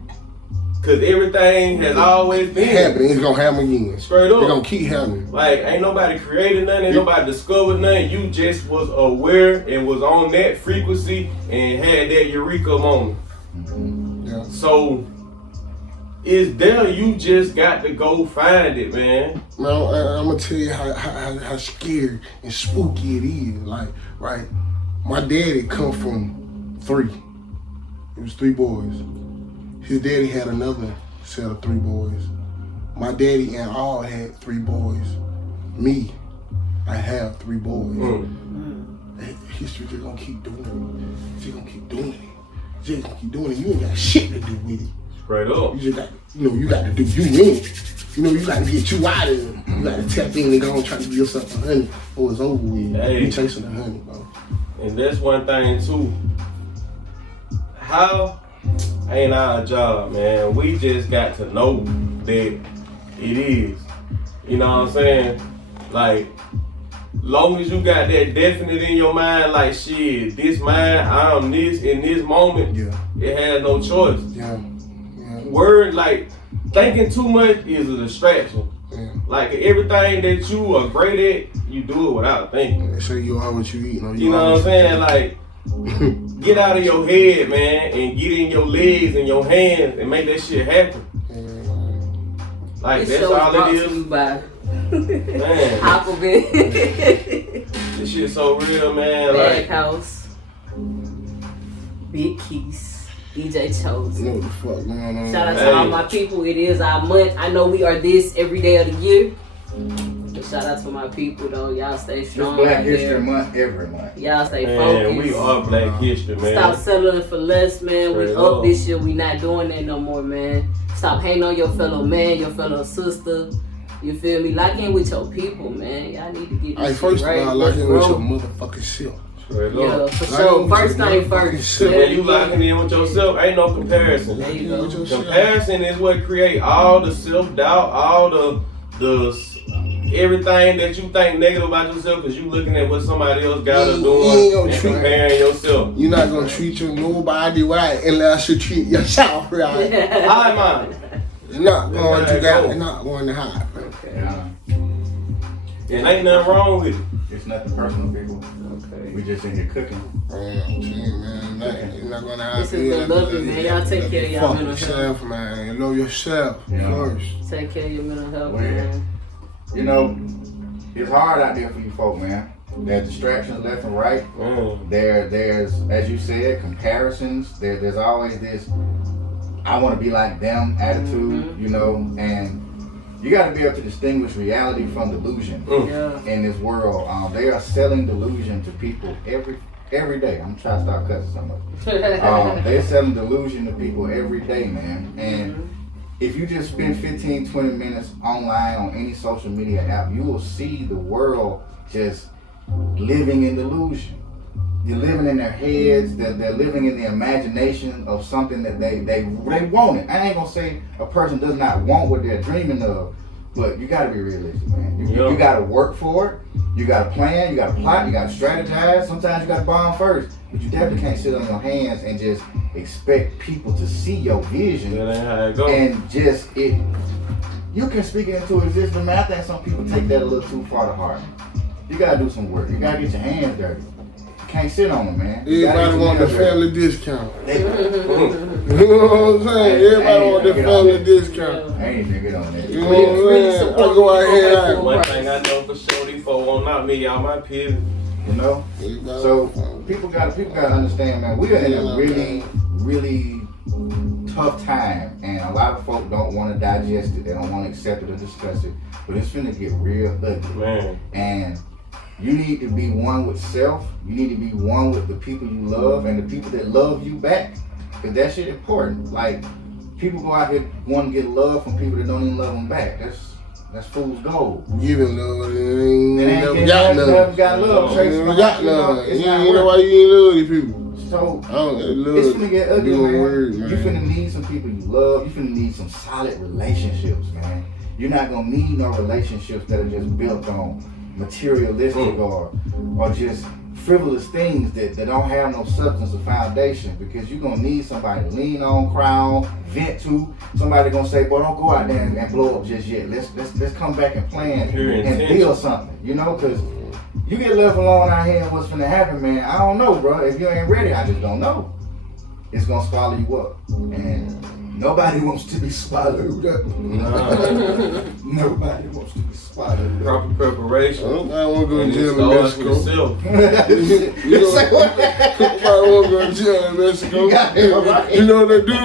Cause everything has always been Happening. It's gonna happen again. Straight up. It's gonna keep happening. Like, ain't nobody created nothing, ain't nobody discovered nothing. You just was aware and was on that frequency and had that eureka moment. Yeah. So, it's there, you just got to go find it, man. Now, I'm gonna tell you how scary and spooky it is. Like, right, my daddy come from 3. It was 3 boys. His daddy had another set of 3 boys. My daddy and all had 3 boys. Me, I have 3 boys. History just gonna keep doing it. Just gonna keep doing it. Just gonna keep doing it. You ain't got shit to do with it. Straight up. You just got, you got to do you in it. You got to get you out of it. You got to tap in and go and try to give yourself 100 or it's over with. Hey. You chasing 100, bro. And that's one thing too. How ain't our job, man. We just got to know that it is. You know what I'm saying? Like, long as you got that definite in your mind, like shit, this mine, I'm this in this moment, Yeah. it has no choice. Yeah. Word, like, thinking too much is a distraction. Yeah. Like, everything that you are great at, you do it without thinking. They say you are what you eat. You know what I'm saying? Like, get out of your head, man, and get in your legs and your hands and make that shit happen. Like, This that's show is all brought it to you is. by Man, Aquavit, this shit so real, man. Bag Like, House, Big Keys, DJ Chose. You know what the fuck going on? Shout out to all my people. It is our month. I know we are this every day of the year. But shout out to my people though. Y'all stay It's strong. Black out History there. Month every month. Y'all stay man, focused. we are Black History, man. Stop settling for less, man. We Straight up up. this year. We not doing that no more, man. Stop hating on your fellow man, your fellow sister. You feel me? Lock in with your people, man. Y'all need to get this shit First right. of all, lock in with your motherfucking self. Yeah, for sure. First thing first. When you locking in with yourself, ain't no comparison. There you go. Comparison is what create all the self-doubt, all the everything that you think negative about yourself because you looking at what somebody else got or doing and comparing yourself. You're not gonna treat nobody right unless you treat yourself right. I mind. You're not going to that. You're not going to hide. Yeah. And ain't nothing wrong with it. It's nothing personal, people. Okay. We just in here cooking. Man, you're not gonna hide. This is the lovely, man. Y'all take care of y'all mental health. Yourself, man. You know yourself first. Take care of your mental health, Well, man. You know, it's hard out there for you folk, man. There's distractions left and right. There's, as you said, comparisons. There's always this I want to be like them attitude, you know, and you got to be able to distinguish reality from delusion in this world. They are selling delusion to people every day. I'm trying to stop cussing so much. They're selling delusion to people every day, man. And if you just spend 15, 20 minutes online on any social media app, you will see the world just living in delusion. You're living in their heads. They're living in the imagination of something that they want it. I ain't gonna say a person does not want what they're dreaming of, but you gotta be realistic, man. You gotta work for it. You gotta plan. You gotta plot. You gotta strategize. Sometimes you gotta bomb first, but you definitely can't sit on your hands and just expect people to see your vision. That ain't how it goes. And just it. You can speak it into existence, man. I think some people take that a little too far to heart. You gotta do some work. You gotta get your hands dirty. Can't sit on them, man. Everybody want the family discount. They, you know what I'm saying? Everybody want the family discount. I ain't even get on that. You know what I'm saying? I go out here. One thing I know for sure, these folks won't knock me out my pivot. You know? So people gotta understand, man, we are in a really, really tough time, and a lot of folks don't want to digest it. They don't want to accept it or discuss it. But it's finna get real ugly. Man. And you need to be one with self. You need to be one with the people you love and the people that love you back. Because that shit important. Like, people go out here want to get love from people that don't even love them back. That's fool's gold. Giving love, you ain't never got none. Never got love. You never got none. You know why you ain't love these people. So, it's finna get ugly, man. You finna need some people you love. You finna need some solid relationships, man. You're not gonna need no relationships that are just built on materialistic or just frivolous things that don't have no substance or foundation, because you're gonna need somebody to lean on, cry on, vent to. Somebody gonna say, boy, don't go out there and blow up just yet. Let's come back and plan and build something, you know, because you get left alone out here and what's gonna happen, man, I don't know, bro. If you ain't ready, I just don't know. It's gonna swallow you up. And nobody wants to be swallowed up. Nobody wants to be swallowed up. Proper preparation. I want to go to jail in Mexico. You know what? Nobody want to go to jail in Mexico. You know what they do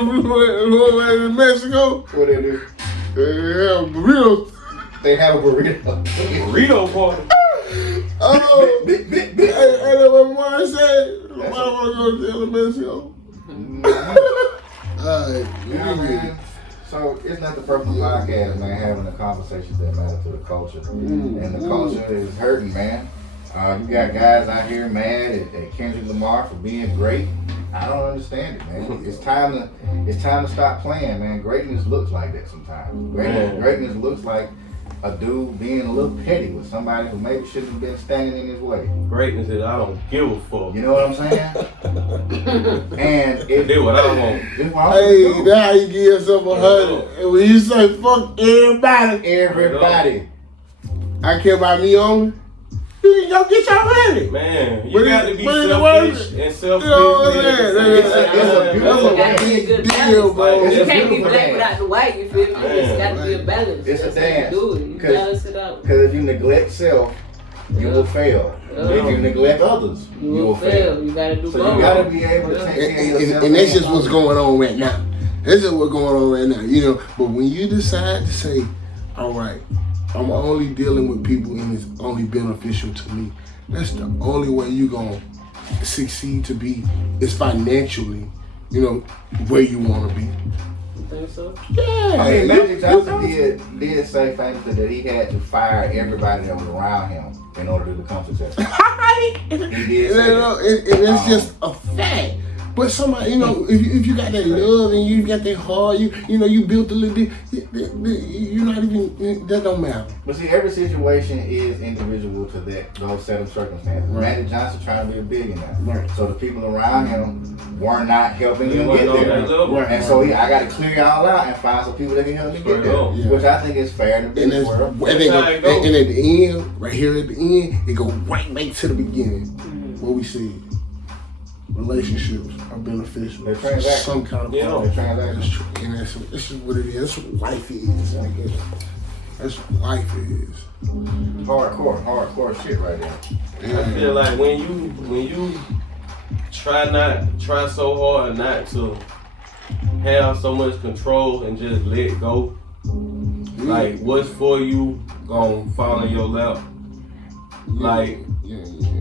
in Mexico? What they do? They have burritos. They have a burrito. Burrito party. Oh, hey, what mom said? Nobody want to go to jail in Mexico. Alright, Yeah, man. So it's not the personal podcast, man, having the conversations that matter to the culture. And the culture is hurting, man. You got guys out here mad at Kendrick Lamar for being great. I don't understand it, man. It's time to stop playing, man. Greatness looks like that sometimes. Greatness looks like a dude being a little petty with somebody who maybe shouldn't have been standing in his way. Greatness is I don't give a fuck. You know what I'm saying? And I do what I want. Hey, that's how you give yourself 100. And when you say fuck everybody, I care about me only. You go get your money. Man, you But got to be selfish and selfish. You know what I'm saying? It's a beautiful big deal, bro. You can't be black without the white, you feel me? It's got to be a balance. It's a dance. Do it. You balance it out. Because if you neglect self, you will fail. If you neglect others, you will fail. You got to do both. So you got to be able to take care of yourself. And that's just what's going on right now. That's just what's going on right now, you know. But when you decide to say, all right, I'm only dealing with people and it's only beneficial to me, that's the only way you're going to succeed to be is financially, you know, where you want to be. You think so? Yeah. I mean, Magic Johnson did say famously that he had to fire everybody that was around him in order to become successful. He did say that. And it's just a fact. But somebody, if you got that love and you got that heart, you built a little bit, you're not even, that don't matter. But see, every situation is individual to those set of circumstances. Right. Magic Johnson trying to be a billionaire. Right. So the people around him were not helping him get wasn't on there. that level. Right. And so I got to clear y'all out and find some people that can help me get there. Yeah. Which I think is fair in the And, business world. and at the end, right here at the end, it go right back to the beginning. What we said. Relationships are beneficial. They're transactional. Some kind of Yeah. part. They're transactional. That's true. And that's just what it is. That's what life is. I guess. That's what life is. Hardcore shit right there. I feel like when you try so hard not to have so much control and just let it go, like what's for you gonna fall in your lap. Like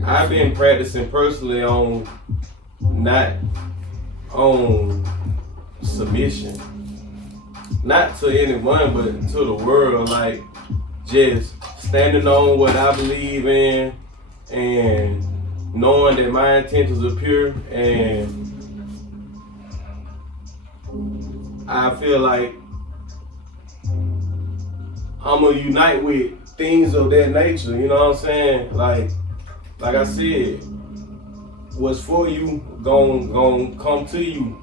I've been practicing personally on not on submission, not to anyone but to the world. Like just standing on what I believe in and knowing that my intentions are pure, and I feel like I'm gonna unite with things of that nature, you know what I'm saying? Like I said, what's for you gon' come to you,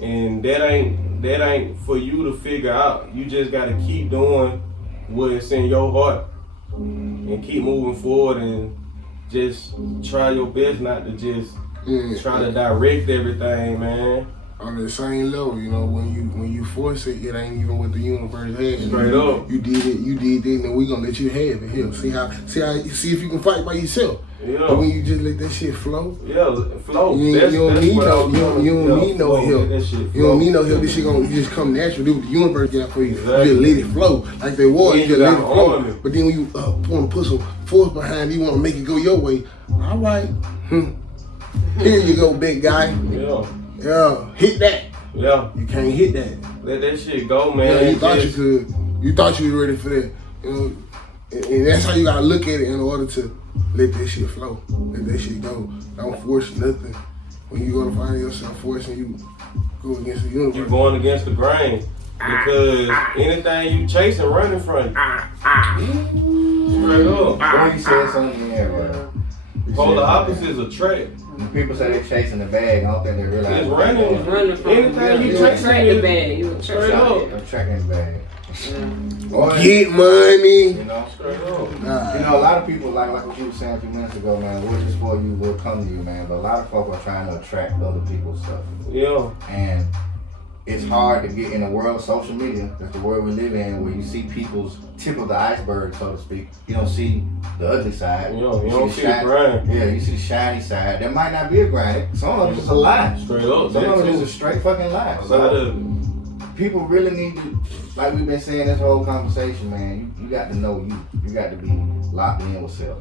and that ain't for you to figure out. You just gotta keep doing what's in your heart and keep moving forward, and just try your best not to just try to direct everything, man. On the same level, when you force it, it ain't even what the universe has. Straight up. You did it, and we gonna let you have it. Here, see if you can fight by yourself. Yeah. But when you just let that shit flow, Flow. you don't need no help. That shit You don't need no flow. help. This shit gonna just come naturally. Do what the universe got for you. Exactly. You just let it flow like that water. You just let it gotta flow. own it. But then when you want to put some force behind it, you want to make it go your way. All right. Here you go, big guy. Yeah, hit that. Yeah. You can't hit that. Let that shit go, man. Yeah, you thought you could. You thought you were ready for that. And that's how you gotta look at it in order to let that shit flow. Let that shit go. Don't force nothing. When you gonna find yourself forcing, you go against the universe. You're going against the grain. Because anything you chasing running from you. Straight up. Boy, you said something there, bro. Polar opposites attract. When people say they're chasing the bag, I don't think they realize It's what running. they're doing. Running from Anything you you chasing, attract you- the bag. You attract Straight up. I'm tracking the bag. Yeah. Or, Get money. you know, Straight up. a lot of people, like what you were saying a few minutes ago, man, what is for you will come to you, man. But a lot of folk are trying to attract other people's stuff. Yeah. And it's hard to get in the world of social media. That's the world we live in, where you see people's tip of the iceberg, so to speak. You don't see the ugly side. You don't see the shiny- grind. Yeah, you see the shiny side. There might not be a grind. Some of it is a lie. Straight up. Some of it is That's a straight fucking lie. a lot So of people really need to, like we've been saying this whole conversation, man, you got to know you. You got to be locked in with self.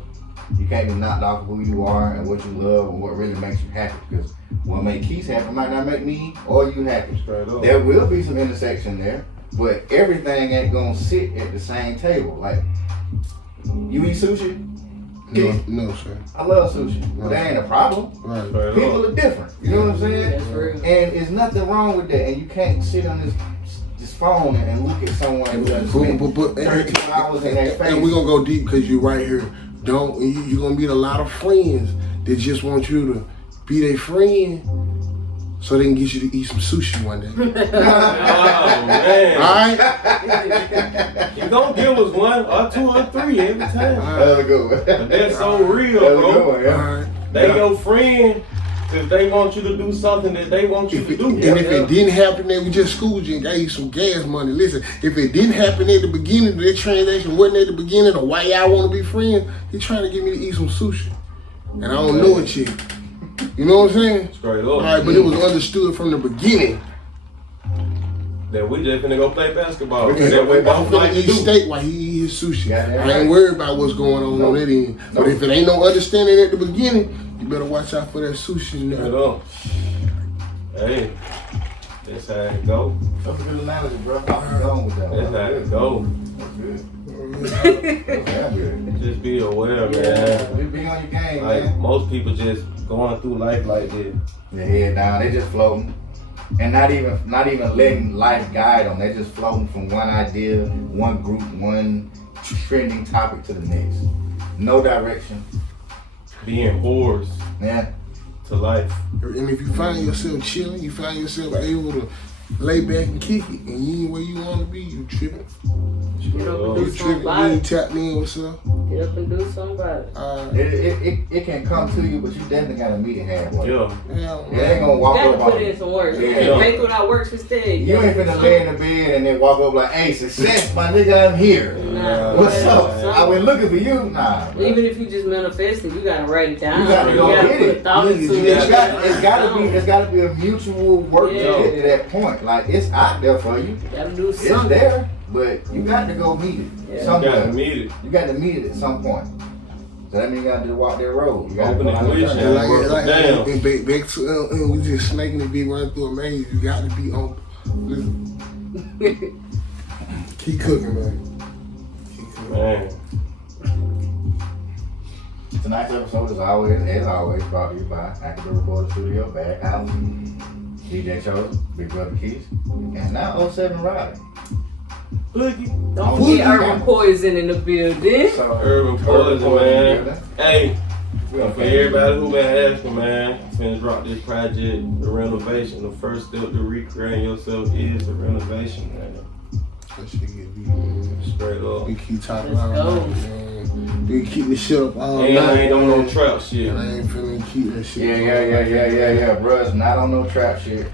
You can't be knocked off of who you are and what you love and what really makes you happy, because what make Keith happy might not make me or you happy. straight up. There will be some intersection there, but everything ain't gonna sit at the same table. Like, you eat sushi? Keith? No, sir. I love sushi, but that ain't a problem. Right. Straight People up. are different. You know what I'm saying? That's real. And there's nothing wrong with that. And you can't sit on this phone and look at someone who doesn't spend 32 hours in their face. And we're gonna go deep because you right here. You're gonna meet a lot of friends that just want you to be their friend so they can get you to eat some sushi one day. Oh, man. Alright? You don't give us one or two or three every time. That's a good one. But that's so real, That's a good bro. one, yeah. Alright. They your friend because they want you to do something that they want you If to it, do. and if it didn't happen, then we just schooled you and gave you some gas money. Listen, if it didn't happen at the beginning, that transaction wasn't at the beginning, or why y'all want to be friends, he trying to get me to eat some sushi. And I don't know it yet. You know what I'm saying? Straight up. Alright, but it was understood from the beginning. That we just finna go play basketball. Okay. That we I'm both finna like to eat do. steak while he eat his sushi. Yeah, I ain't worried about what's going on that end. But if it ain't no understanding at the beginning, you better watch out for that sushi. Straight up. Hey. That's how it go. That's a good analogy, bro. I'm going with that. That's how it go. That's good. That's good. Just be aware, man. Just be on your game, Like man. most people just going through life like this. Their head down, they just floating. And not even letting life guide them. They just floating from one idea, one group, one trending topic to the next. No direction. Being whores Yeah. to life. And if you find yourself chilling, you find yourself able to lay back and kick it, and you ain't where you want to be, you tripping. Get up and Oh, do You something tripping, you about ain't it. tapped in with yourself. Get up and do something about it. It can come to you, but you definitely gotta meet it halfway. Yeah. Hell, It ain't gonna walk You up gotta put on in some work. You Yeah. can't make without works instead. you. Ain't finna lay in the bed and then walk up like, hey, success, my nigga, I'm here. Nah. What's up? Something. I been looking for you. Nah. bro. Even if you just manifest it, you gotta write it down. You gotta go gotta get put it. a thought into It's it. gotta be a mutual work Yeah. to get to that point. Like it's out there for you. You gotta do It's something. there, but you got to go meet it Yeah. You somewhere. gotta meet it. You got to meet it at some point. So that means you got to walk that road. You got to Open go it out with there. you. like Damn. and back to we just snaking and be running through a maze. You got to be on. Keep cooking, man. Keep cooking. Man. Tonight's episode is always brought to you by Academic Reporter Studio, Bad House, DJ Chose, Big Brother Keys, and now 07 Riley. Boogie. Don't Boogie. forget Urban Poison in the building. So, Urban Poison, in the man. building. Hey, We gonna for everybody who been asking, man, finna drop this project, the renovation. The first step to recreating yourself is the renovation, man. That shit get beat, man. Straight up. We keep talking Let's about go. it, man. We keep this shit up all And I night. ain't on man. no trap shit. And I ain't finna keep that shit. Yeah. Bruh's not on no trap shit.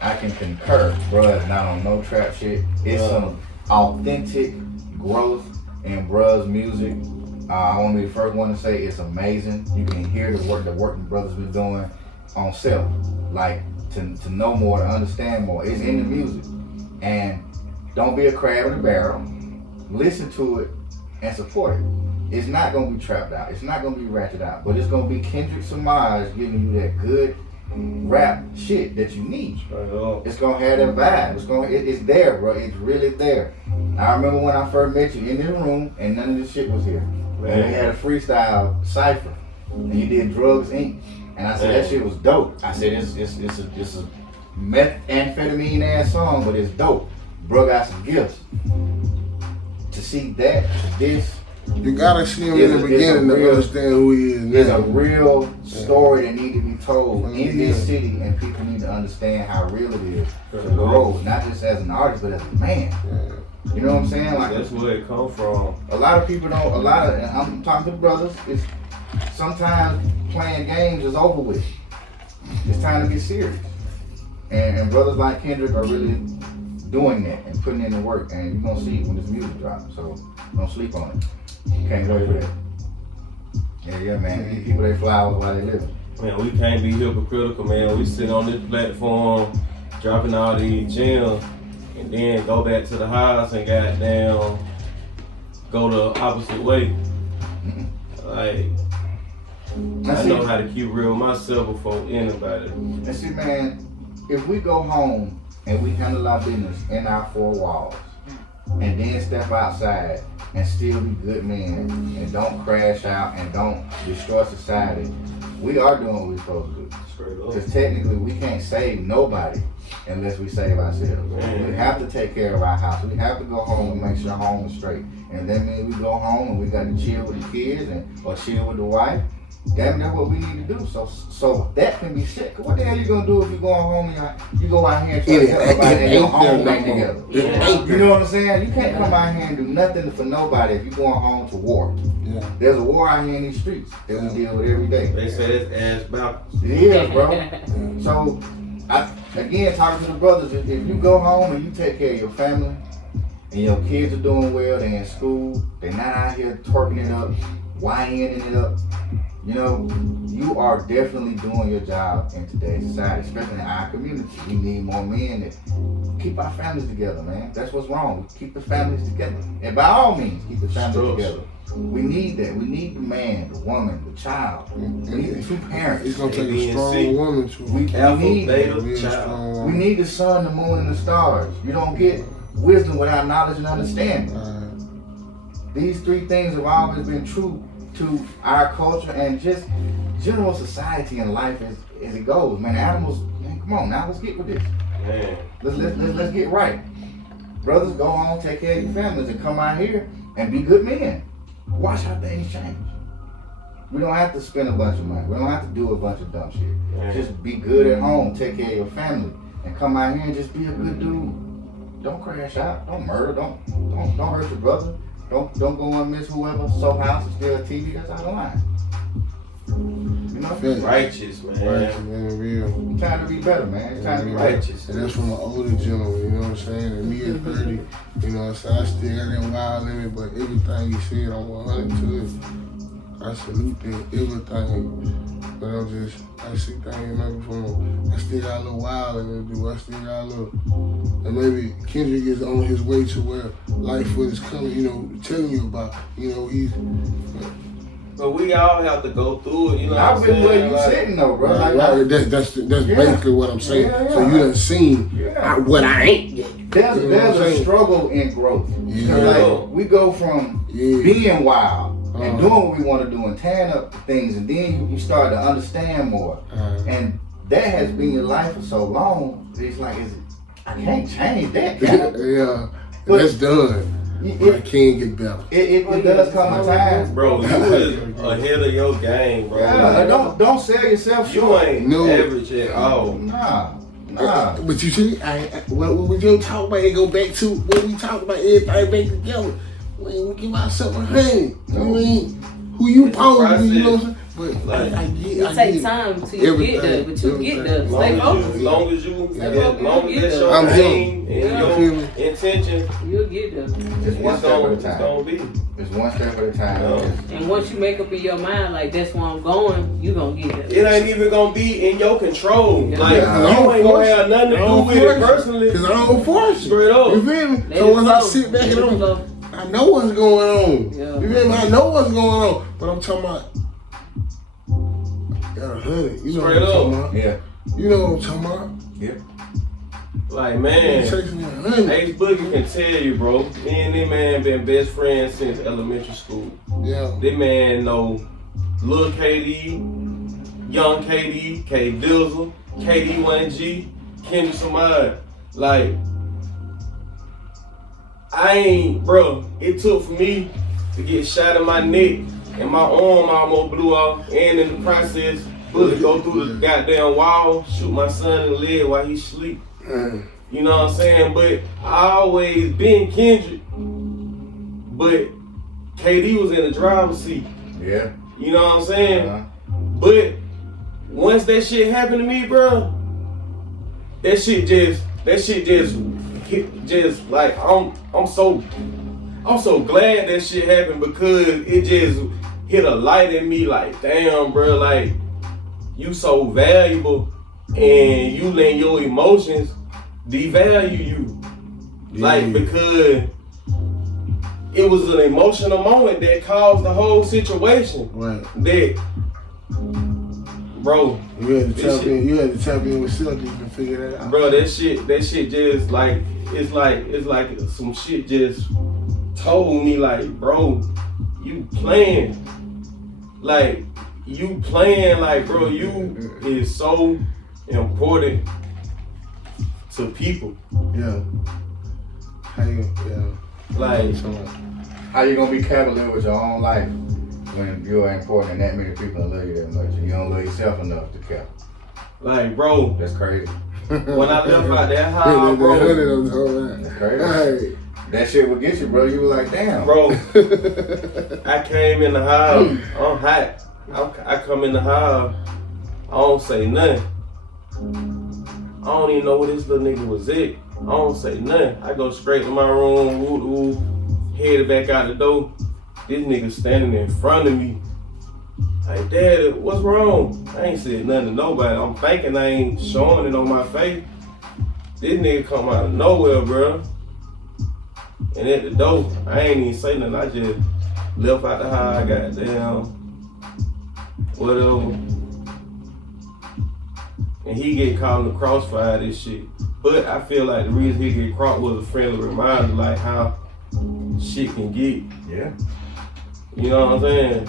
I can concur. Bruh's not on no trap shit. It's some authentic growth in Bruh's music. I want to be the first one to say it's amazing. You can hear the work the brothers been doing on self. Like to know more, to understand more. It's in the music. And don't be a crab in a barrel. Listen to it and support it. It's not gonna be trapped out. It's not gonna be ratcheted out. But it's gonna be Kendrick Samaj giving you that good rap shit that you need. Straight up. It's gonna have that vibe. It's there, bro. It's really there. I remember when I first met you in this room and none of this shit was here. And they had a freestyle cipher. And you did Drugs Inc. And I said that shit was dope. I said it's a methamphetamine ass song, but it's dope. Bro got some gifts. To see that, this You gotta see him It's in the a beginning to real- understand who he is is a now. real story that need to be told in Yeah. this city, and people need to understand how real it is to grow, not just as an artist, but as a man. You know what I'm saying? Like That's where it come from. a lot of people don't. And I'm talking to brothers. It's sometimes playing games is over with. It's time to get serious. And brothers like Kendrick are really doing that and putting in the work. And you're gonna see it when this music drops. So don't sleep on it. Can't wait for that. Yeah, man. Give people their flowers while they live. Man, we can't be hypocritical, man. We sit on this platform, dropping all these gems, and then go back to the house and goddamn go the opposite way. Like, I know how to keep real myself before anybody. And see, man, if we go home and we handle our business in our four walls, and then step outside and still be good men and don't crash out and don't destroy society, we are doing what we're supposed to do. Straight up. Because technically we can't save nobody unless we save ourselves. Man. We have to take care of our house. We have to go home and make sure home is straight. And that means we go home and we got to chill with the kids or chill with the wife. Damn, that's what we need to do. So that can be shit. What the hell you gonna do if you going home and you go out here and try to help everybody and your home ain't together? You know what I'm saying? You can't come out here and do nothing for nobody if you're going home to war. Yeah. There's a war out here in these streets that we deal with every day. They say it's ass backwards. It is, bro. So, again, talking to the brothers, if you go home and you take care of your family, and your kids are doing well, they're in school, they're not out here twerking it up, whining it up, you know, you are definitely doing your job in today's society, especially in our community. We need more men that keep our families together, man. That's what's wrong. Keep the families together. And by all means, keep the families together. We need that. We need the man, the woman, the child. We need the two parents. It's gonna take a ABC. strong woman to We Alpha, need beta, be a child. strong we woman. need the sun, the moon, and the stars. You don't get wisdom without knowledge and understanding. These three things have always been true to our culture and just general society and life as it goes. Man, animals, man, come on now, let's get with this. Man. Let's get right. Brothers, go home, take care of your families, and come out here and be good men. Watch how things change. We don't have to spend a bunch of money. We don't have to do a bunch of dumb shit. Man. Just be good at home, take care of your family, and come out here and just be a good dude. Don't crash out. Don't murder. Don't hurt your brother. Don't go and miss whoever sold house and steal a TV. That's out of line. You know? Righteous, man. Right, man, real. It's time to be better, man. It's time to be right. Righteous. And that's from an older gentleman, you know what I'm saying? And me at 30, you know what I'm saying? I still got that wild in me, but everything you said, I'm 100 to it. I salute that, everything. But I see things maybe from, I still got a little wild in me, dude. I still got a little, and maybe Kendrick is on his way to where life is coming, you know, telling you about, you know, he's, But we all have to go through it, you know what I'm I've been saying? where you Like, sitting though, bro. right, Like, right. That's basically what I'm saying. Yeah, So you done seen Yeah. what I ain't yet. There's You know what I'm a saying? struggle in growth. Yeah. Like, we go from Yeah. being wild and Uh-huh. doing what we want to do and tearing up things, and then you start to understand more. And that has been your life for so long. It's like, I can't change that. Can I? Yeah, But- that's done. But I can get better. It does come a time, Bro, you was ahead of your game, bro. Yeah, don't sell yourself You short. ain't No. average at all. Nah. But you see, what we just talk about, it go back to what we talk about, everything back together. We give ourselves 100. You know what I mean? Who you supposed to be, you know what I'm saying? But I get It take time till you get there, but you get there. Stay focused. As long as you focused, that's get your I'm aim here. and You your feel me? intention, You'll get there. It's one step at a it's time. gonna be. It's one step at a time. Yeah. And once you make up in your mind, like, that's where I'm going, you gonna get It there. ain't even gonna be in your control. Yeah. Like, Yeah. you ain't gonna have nothing to do with it personally. Because I don't force you. Straight up. You feel me? Let So it once I flow. sit back Let and it flow. I know what's going on. Yeah. You feel me? I know what's going on. But I'm talking about, got 100. You know Straight what I'm talking up. about. Yeah. You know what I'm talking about. Yeah. Like, You man, chasing that 100. Ace Boogie can tell you, bro. Me and this man been best friends since elementary school. Yeah. This man know Lil KD, Young KD, K Dizzle, KD1G, Kendrick Samad. Like, bro, it took for me to get shot in my neck and my arm almost blew off, and in the process, bullet go through the goddamn wall, shoot my son in the leg while he sleep. You know what I'm saying? But I always been Kendrick, but KD was in the driver's seat. Yeah. You know what I'm saying? Uh-huh. But once that shit happened to me, bro, that shit just hit, just like I'm so glad that shit happened, because it just hit a light in me. Like, damn, bro, like, you so valuable, and you letting your emotions devalue you. Like, because it was an emotional moment that caused the whole situation. Right. That, bro, You had to This tap shit- in. You had to tap in with self to even figure that out. bro, that shit just like, it's like some shit just told me, like, bro, you playing, like, bro, you is so important to people. Yeah. How you? Yeah. Like, How you gonna be cavalier with your own life when you're important and that many people love you that much and you don't love yourself enough to care? like, bro, That's crazy. when I left out that house, Yeah, bro, That's crazy. Hey. That shit would get you, bro. You were like, damn. bro, I came in the house, I'm hot. I come in the house, I don't say nothing. I don't even know where this little nigga was at. I don't say nothing. I go straight to my room, headed back out the door. This nigga standing in front of me. Like, Dad, what's wrong? I ain't said nothing to nobody. I'm thinking I ain't showing it on my face. This nigga come out of nowhere, bro. And at the door, I ain't even say nothing. I just left out the high, goddamn, whatever. And he get caught in the crossfire of this shit. But I feel like the reason he get caught was a friendly reminder, like how shit can get. Yeah. You know what I'm saying?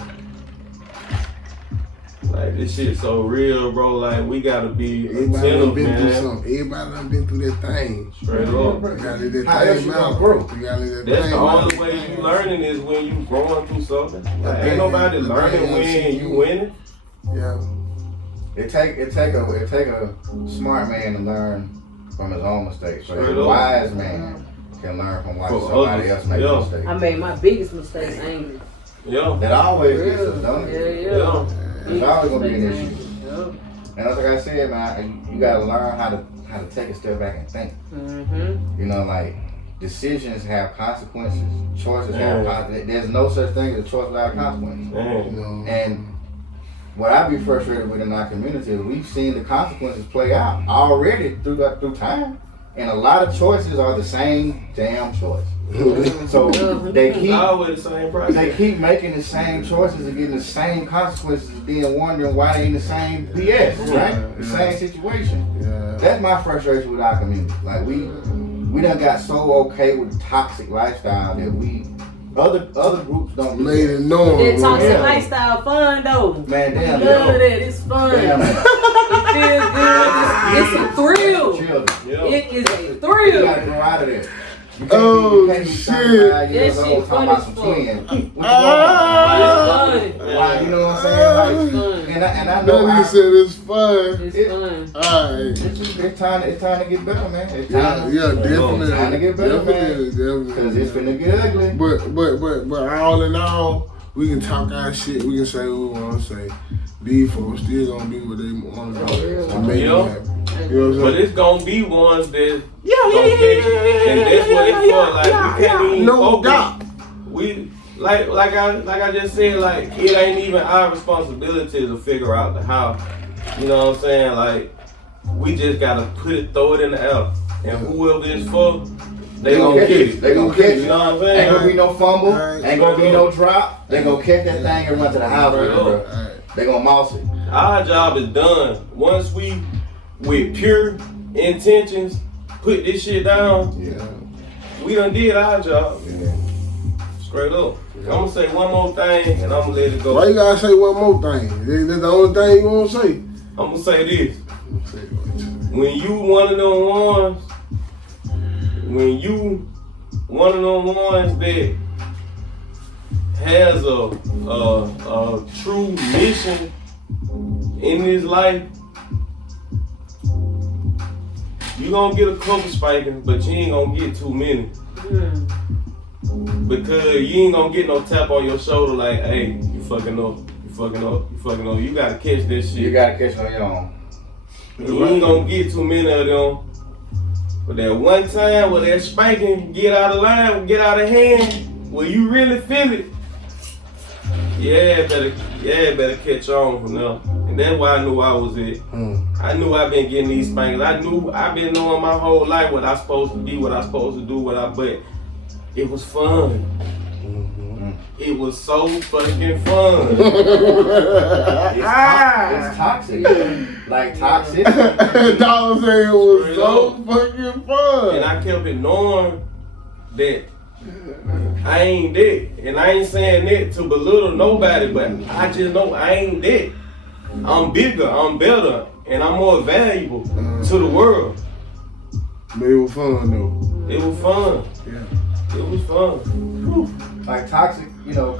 Like, this shit so real, bro. Like, we gotta be Everybody attentive, done been through man. something. Everybody done been through that thing. Straight up. You gotta let that How else thing you gonna out. grow? You gotta let that That's thing the out. only way you learning is when you growing through something. Like, thing- ain't nobody the learning thing when is- you winning. Yeah. It take a smart man to learn from his own mistakes. So Straight a up. wise man can learn from watching From somebody others. else make Yeah. mistakes. I made my biggest mistakes angry. Yeah. That always gets Real. us done. Yeah. Yeah. It's always gonna be an Biggest issue. mistakes angry. And that's like I said, man, you gotta learn how to take a step back and think. Mm-hmm. You know, like decisions have consequences, choices Yeah. have consequences. There's no such thing as a choice without a consequence. You Man. know. And what I be frustrated with in our community is we've seen the consequences play out already through time, and a lot of choices are the same damn choice. So they It's keep always the same process. making the same choices and getting the same consequences, being wondering why they in the same BS, right? The same situation. Yeah. That's my frustration with our community. Like we done got so okay with the toxic lifestyle that other groups don't do Made that. it normal. That toxic Yeah. lifestyle fun though. Man, damn, Love yeah. that. It's fun. Damn, man. It feels good. It's a thrill. Children. Yeah. It is a You thrill. gotta grow out of there. You Oh, you can't be shit. 35 years That old shit talking fun about as some fuck. twins. What you It's want? fun. Why, you know what I'm saying? It's fun. Like, and I know None of you said it's fun. It's fun. Alright. it's time to get better, man. It's Yeah, time yeah, definitely. Time to get better, Definitely. because it's finna get ugly. But all in all, we can talk our shit. We can say what we want to say. These folks still gonna do what they want to do to make Yeah. it happen. You know what I'm But saying? it's gonna be ones that gonna catch you. And that's what it's for. Like, we can't even No focus. doubt. We like I just said, like, it ain't even our responsibility to figure out the how. You know what I'm saying? Like, we just gotta throw it in the air. And whoever it's for, they gonna get it. They gonna catch You it. know what I'm Ain't saying? gonna be no fumble. Right. Ain't gonna be no drop. They gonna catch that thing and run to the house with it, bro. Alright. They gonna mouse it. Our job is done. Once we, with pure intentions, put this shit down, Yeah. we done did our job. Yeah. Straight up. I'm gonna say one more thing and I'm gonna let it go. Why you gotta say one more thing? That's the only thing you want to say. I'm gonna say this. When you one of them ones that has a true mission in this life, you gonna get a couple spankings, but you ain't gonna get too many. Because you ain't gonna get no tap on your shoulder like, hey, you fucking up. You gotta catch this shit. You gotta catch it on your own. You ain't gonna get too many of them. But that one time where that spanking get out of line, get out of hand, where you really feel it, better catch on from now. And that's why I knew I was it. I knew I've been getting these spankings. I knew I've been knowing my whole life what I'm supposed to be, what I'm supposed to do, but it was fun. It was so fucking fun. It's toxic. Like toxic. Dog say it was Straight so up. fucking fun. And I kept ignoring that I ain't that. And I ain't saying that to belittle nobody, but I just know I ain't that. I'm bigger, I'm better, and I'm more valuable to the world. But it was fun though. It was fun. Yeah. It was fun. Like toxic,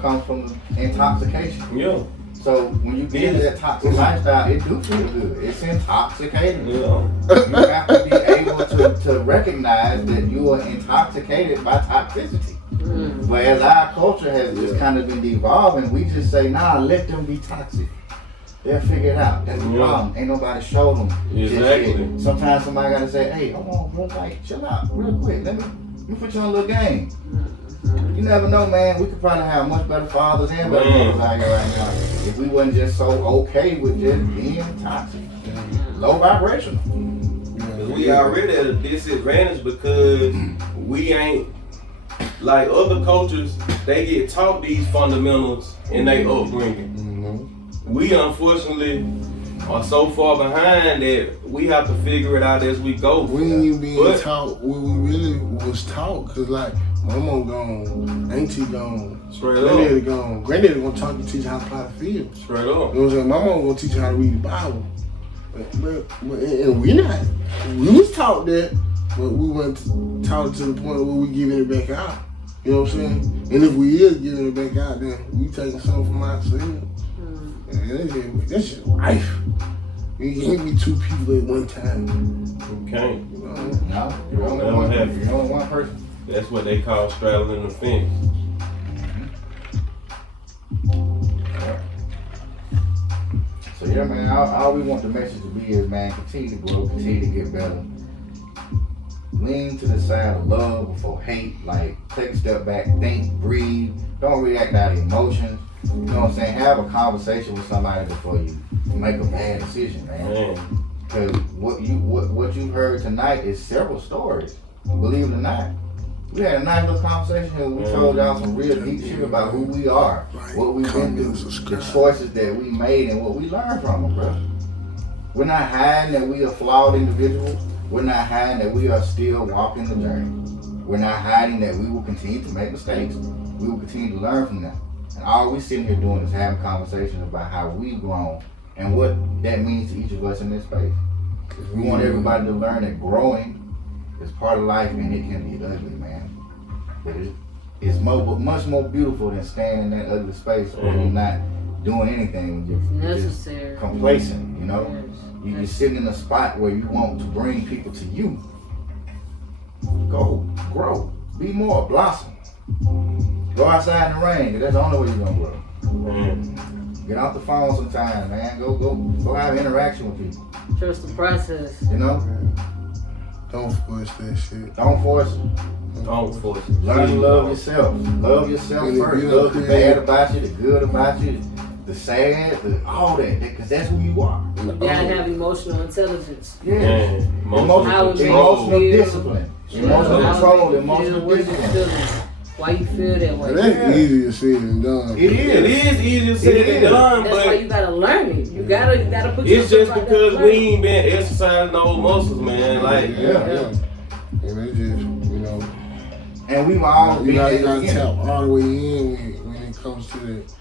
comes from intoxication. Yeah. So when you get into that toxic lifestyle, it do feel good. It's intoxicating. Yeah. You have to be able to recognize that you are intoxicated by toxicity. But as our culture has just kind of been devolving, we just say, nah, let them be toxic. They'll figure it out. That's the problem. Ain't nobody showed them. Exactly. Sometimes somebody gotta say, hey, hold on, bro, like, chill out real quick. Let me put you on a little game. You never know, man. We could probably have much better fathers and better mothers out here right now if we wasn't just so okay with just being toxic, low vibrational. We already at a disadvantage because we ain't like other cultures, they get taught these fundamentals in their upbringing. We unfortunately are so far behind that we have to figure it out as we go. We ain't even being taught what we really was taught, cause like mama gone, auntie gone, Straight granddaddy up. gone. Granddaddy gonna talk and teach you how to apply the field. Straight up. You know what I'm saying? My mama gonna teach you how to read the Bible. But and we was taught that, but we weren't taught to the point where we giving it back out. You know what I'm saying? And if we is giving it back out, then we taking something from ourselves. And that's just life. You can't be two people at one time. Okay. You know? No, you're only one person. That's what they call straddling the fence. So yeah, man, all we want the message to be is, man, continue to grow, continue to get better. Lean to the side of love before hate. Like, take a step back, think, breathe. Don't react out of emotions. You know what I'm saying? Have a conversation with somebody before you make a bad decision, man. Because what you heard tonight is several stories. Believe it or not. We had a nice little conversation here. We told y'all some real deep shit about who we are, what we've been through, the choices that we made, and what we learned from them, bro. We're not hiding that we are flawed individuals. We're not hiding that we are still walking the journey. We're not hiding that we will continue to make mistakes. We will continue to learn from them. And all we're sitting here doing is having conversations about how we've grown and what that means to each of us in this space. We want everybody to learn that growing is part of life, and it can be ugly, man. But it's much more beautiful than staying in that ugly space where you're not doing anything. You're necessary. Just complacent, you know? Yes. You're sitting in a spot where you want to bring people to you. Go, grow, be more, blossom. Go outside in the rain, 'cause that's the only way you're gonna grow. Get off the phone sometime, man. Go have interaction with people. Trust the process. You know? Don't force that shit. Don't force it. Don't force it. Learn to love yourself. Love yourself first. Love the bad about you, the good about you, the sad, all that. Because that's who you are. You gotta have emotional intelligence. Yeah. Emotional discipline. Emotional control, emotional discipline. Why you feel that way? That's easier said than done. It is easier said than done, That's why but you gotta learn it. You gotta put it's yourself just out because there we ain't been exercising those muscles, man. Like, Yeah. And it's just, you know, and we've all you been gotta there again. tap all the way in when it comes to that.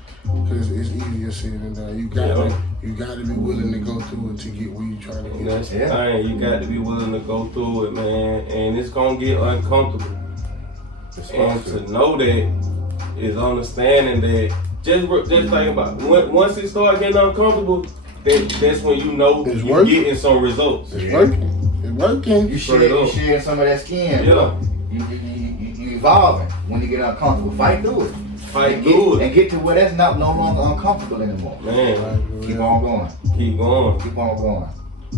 Because it's easier said than done. You gotta be willing to go through it to get where you're trying to and get. that's the thing. You got to be willing to go through it, man. And it's gonna get uncomfortable. And to know that is understanding that just think about it. Once it starts getting uncomfortable, that's when you know It's you're working. getting some results. It's working. It's working. You shed some of that skin. Yeah. You evolving when you get uncomfortable. Fight through it. And get to where that's no longer uncomfortable anymore. Man, Keep on going. keep going. Keep on going.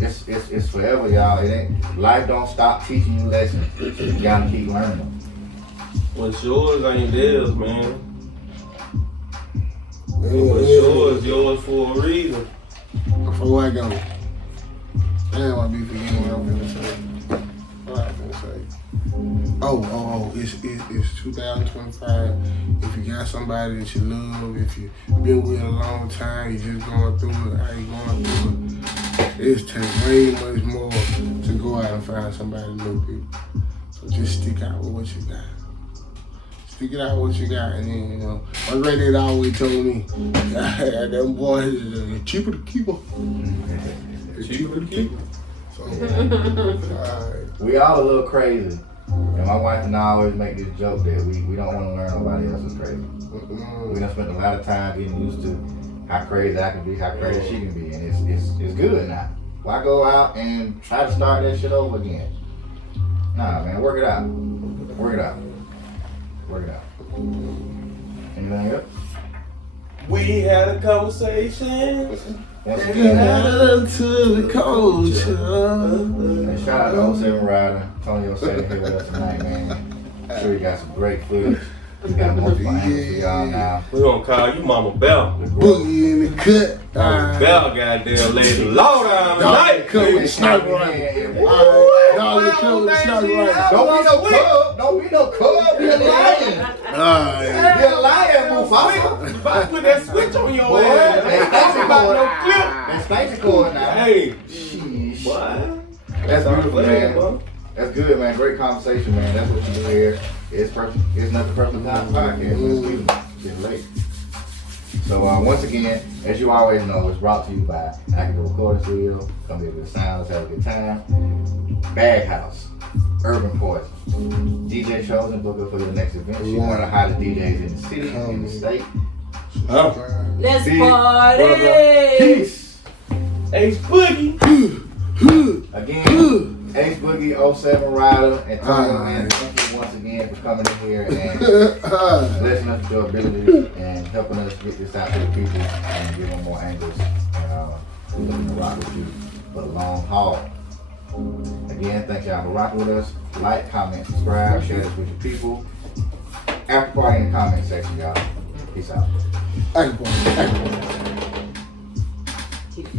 It's forever, y'all. It ain't, life don't stop teaching you lessons. You gotta keep learning them. What's yours ain't theirs, man. What's yours for a reason. Before I go, damn, I be forgetting what I'm gonna say. What I'm gonna say? Oh, it's 2025. If you got somebody that you love, if you've been with a long time, you just going through it, how you going through it, it takes way much more to go out and find somebody new, people. So just stick out with what you got. Stick it out with what you got, and then, you know, my granddad always told me, them boys, it's cheaper to keep them. It's cheaper to keep them. So, We all a little crazy. And my wife and I always make this joke that we don't want to learn nobody else is crazy. We done spent a lot of time getting used to how crazy I can be, how crazy she can be, and it's good now. Why go out and try to start that shit over again? Nah, man, work it out. Work it out. Work it out. Anything else? We had a conversation. Once get again, out to the culture. and shout out to 07 Rider, Tony 07 here with us tonight, man. I'm sure you got some great footage. We got multiple angles for y'all now. We gonna call you Mama Bell. Boogie in the cut. Mama Bell, goddamn lady. Low down tonight. Come with the sniper rifle. Y'all look Don't be no cub. Don't be no cub. Be a lion. Be a lion, Mufasa. About to put that switch on your Boy, ass. that's About no clip. That's extension cord now. Hey, Sheesh. boy. That's beautiful, man. Bro. That's good, man. Great conversation, man. That's what you do here. It's not the personal time podcast. It's getting late. So once again, as you always know, it's brought to you by Active Recording Studio. Come here with the sounds, have a good time. Bag House, Urban Poison, DJ Chosen, book up for the next event. You want to hire the DJs in the city, in the state. Let's Big party. Peace. Ace Boogie. Again, Ace Boogie, 07 Rider, and Tony, man, thank you once again for coming in here and blessing us with your abilities and helping us get this out to the people and give them more angles. We're looking to rock with you for the long haul. Again, thank y'all for rocking with us. Like, comment, subscribe, share this with your people. After party in the comment section, y'all. Peace out. Keep it.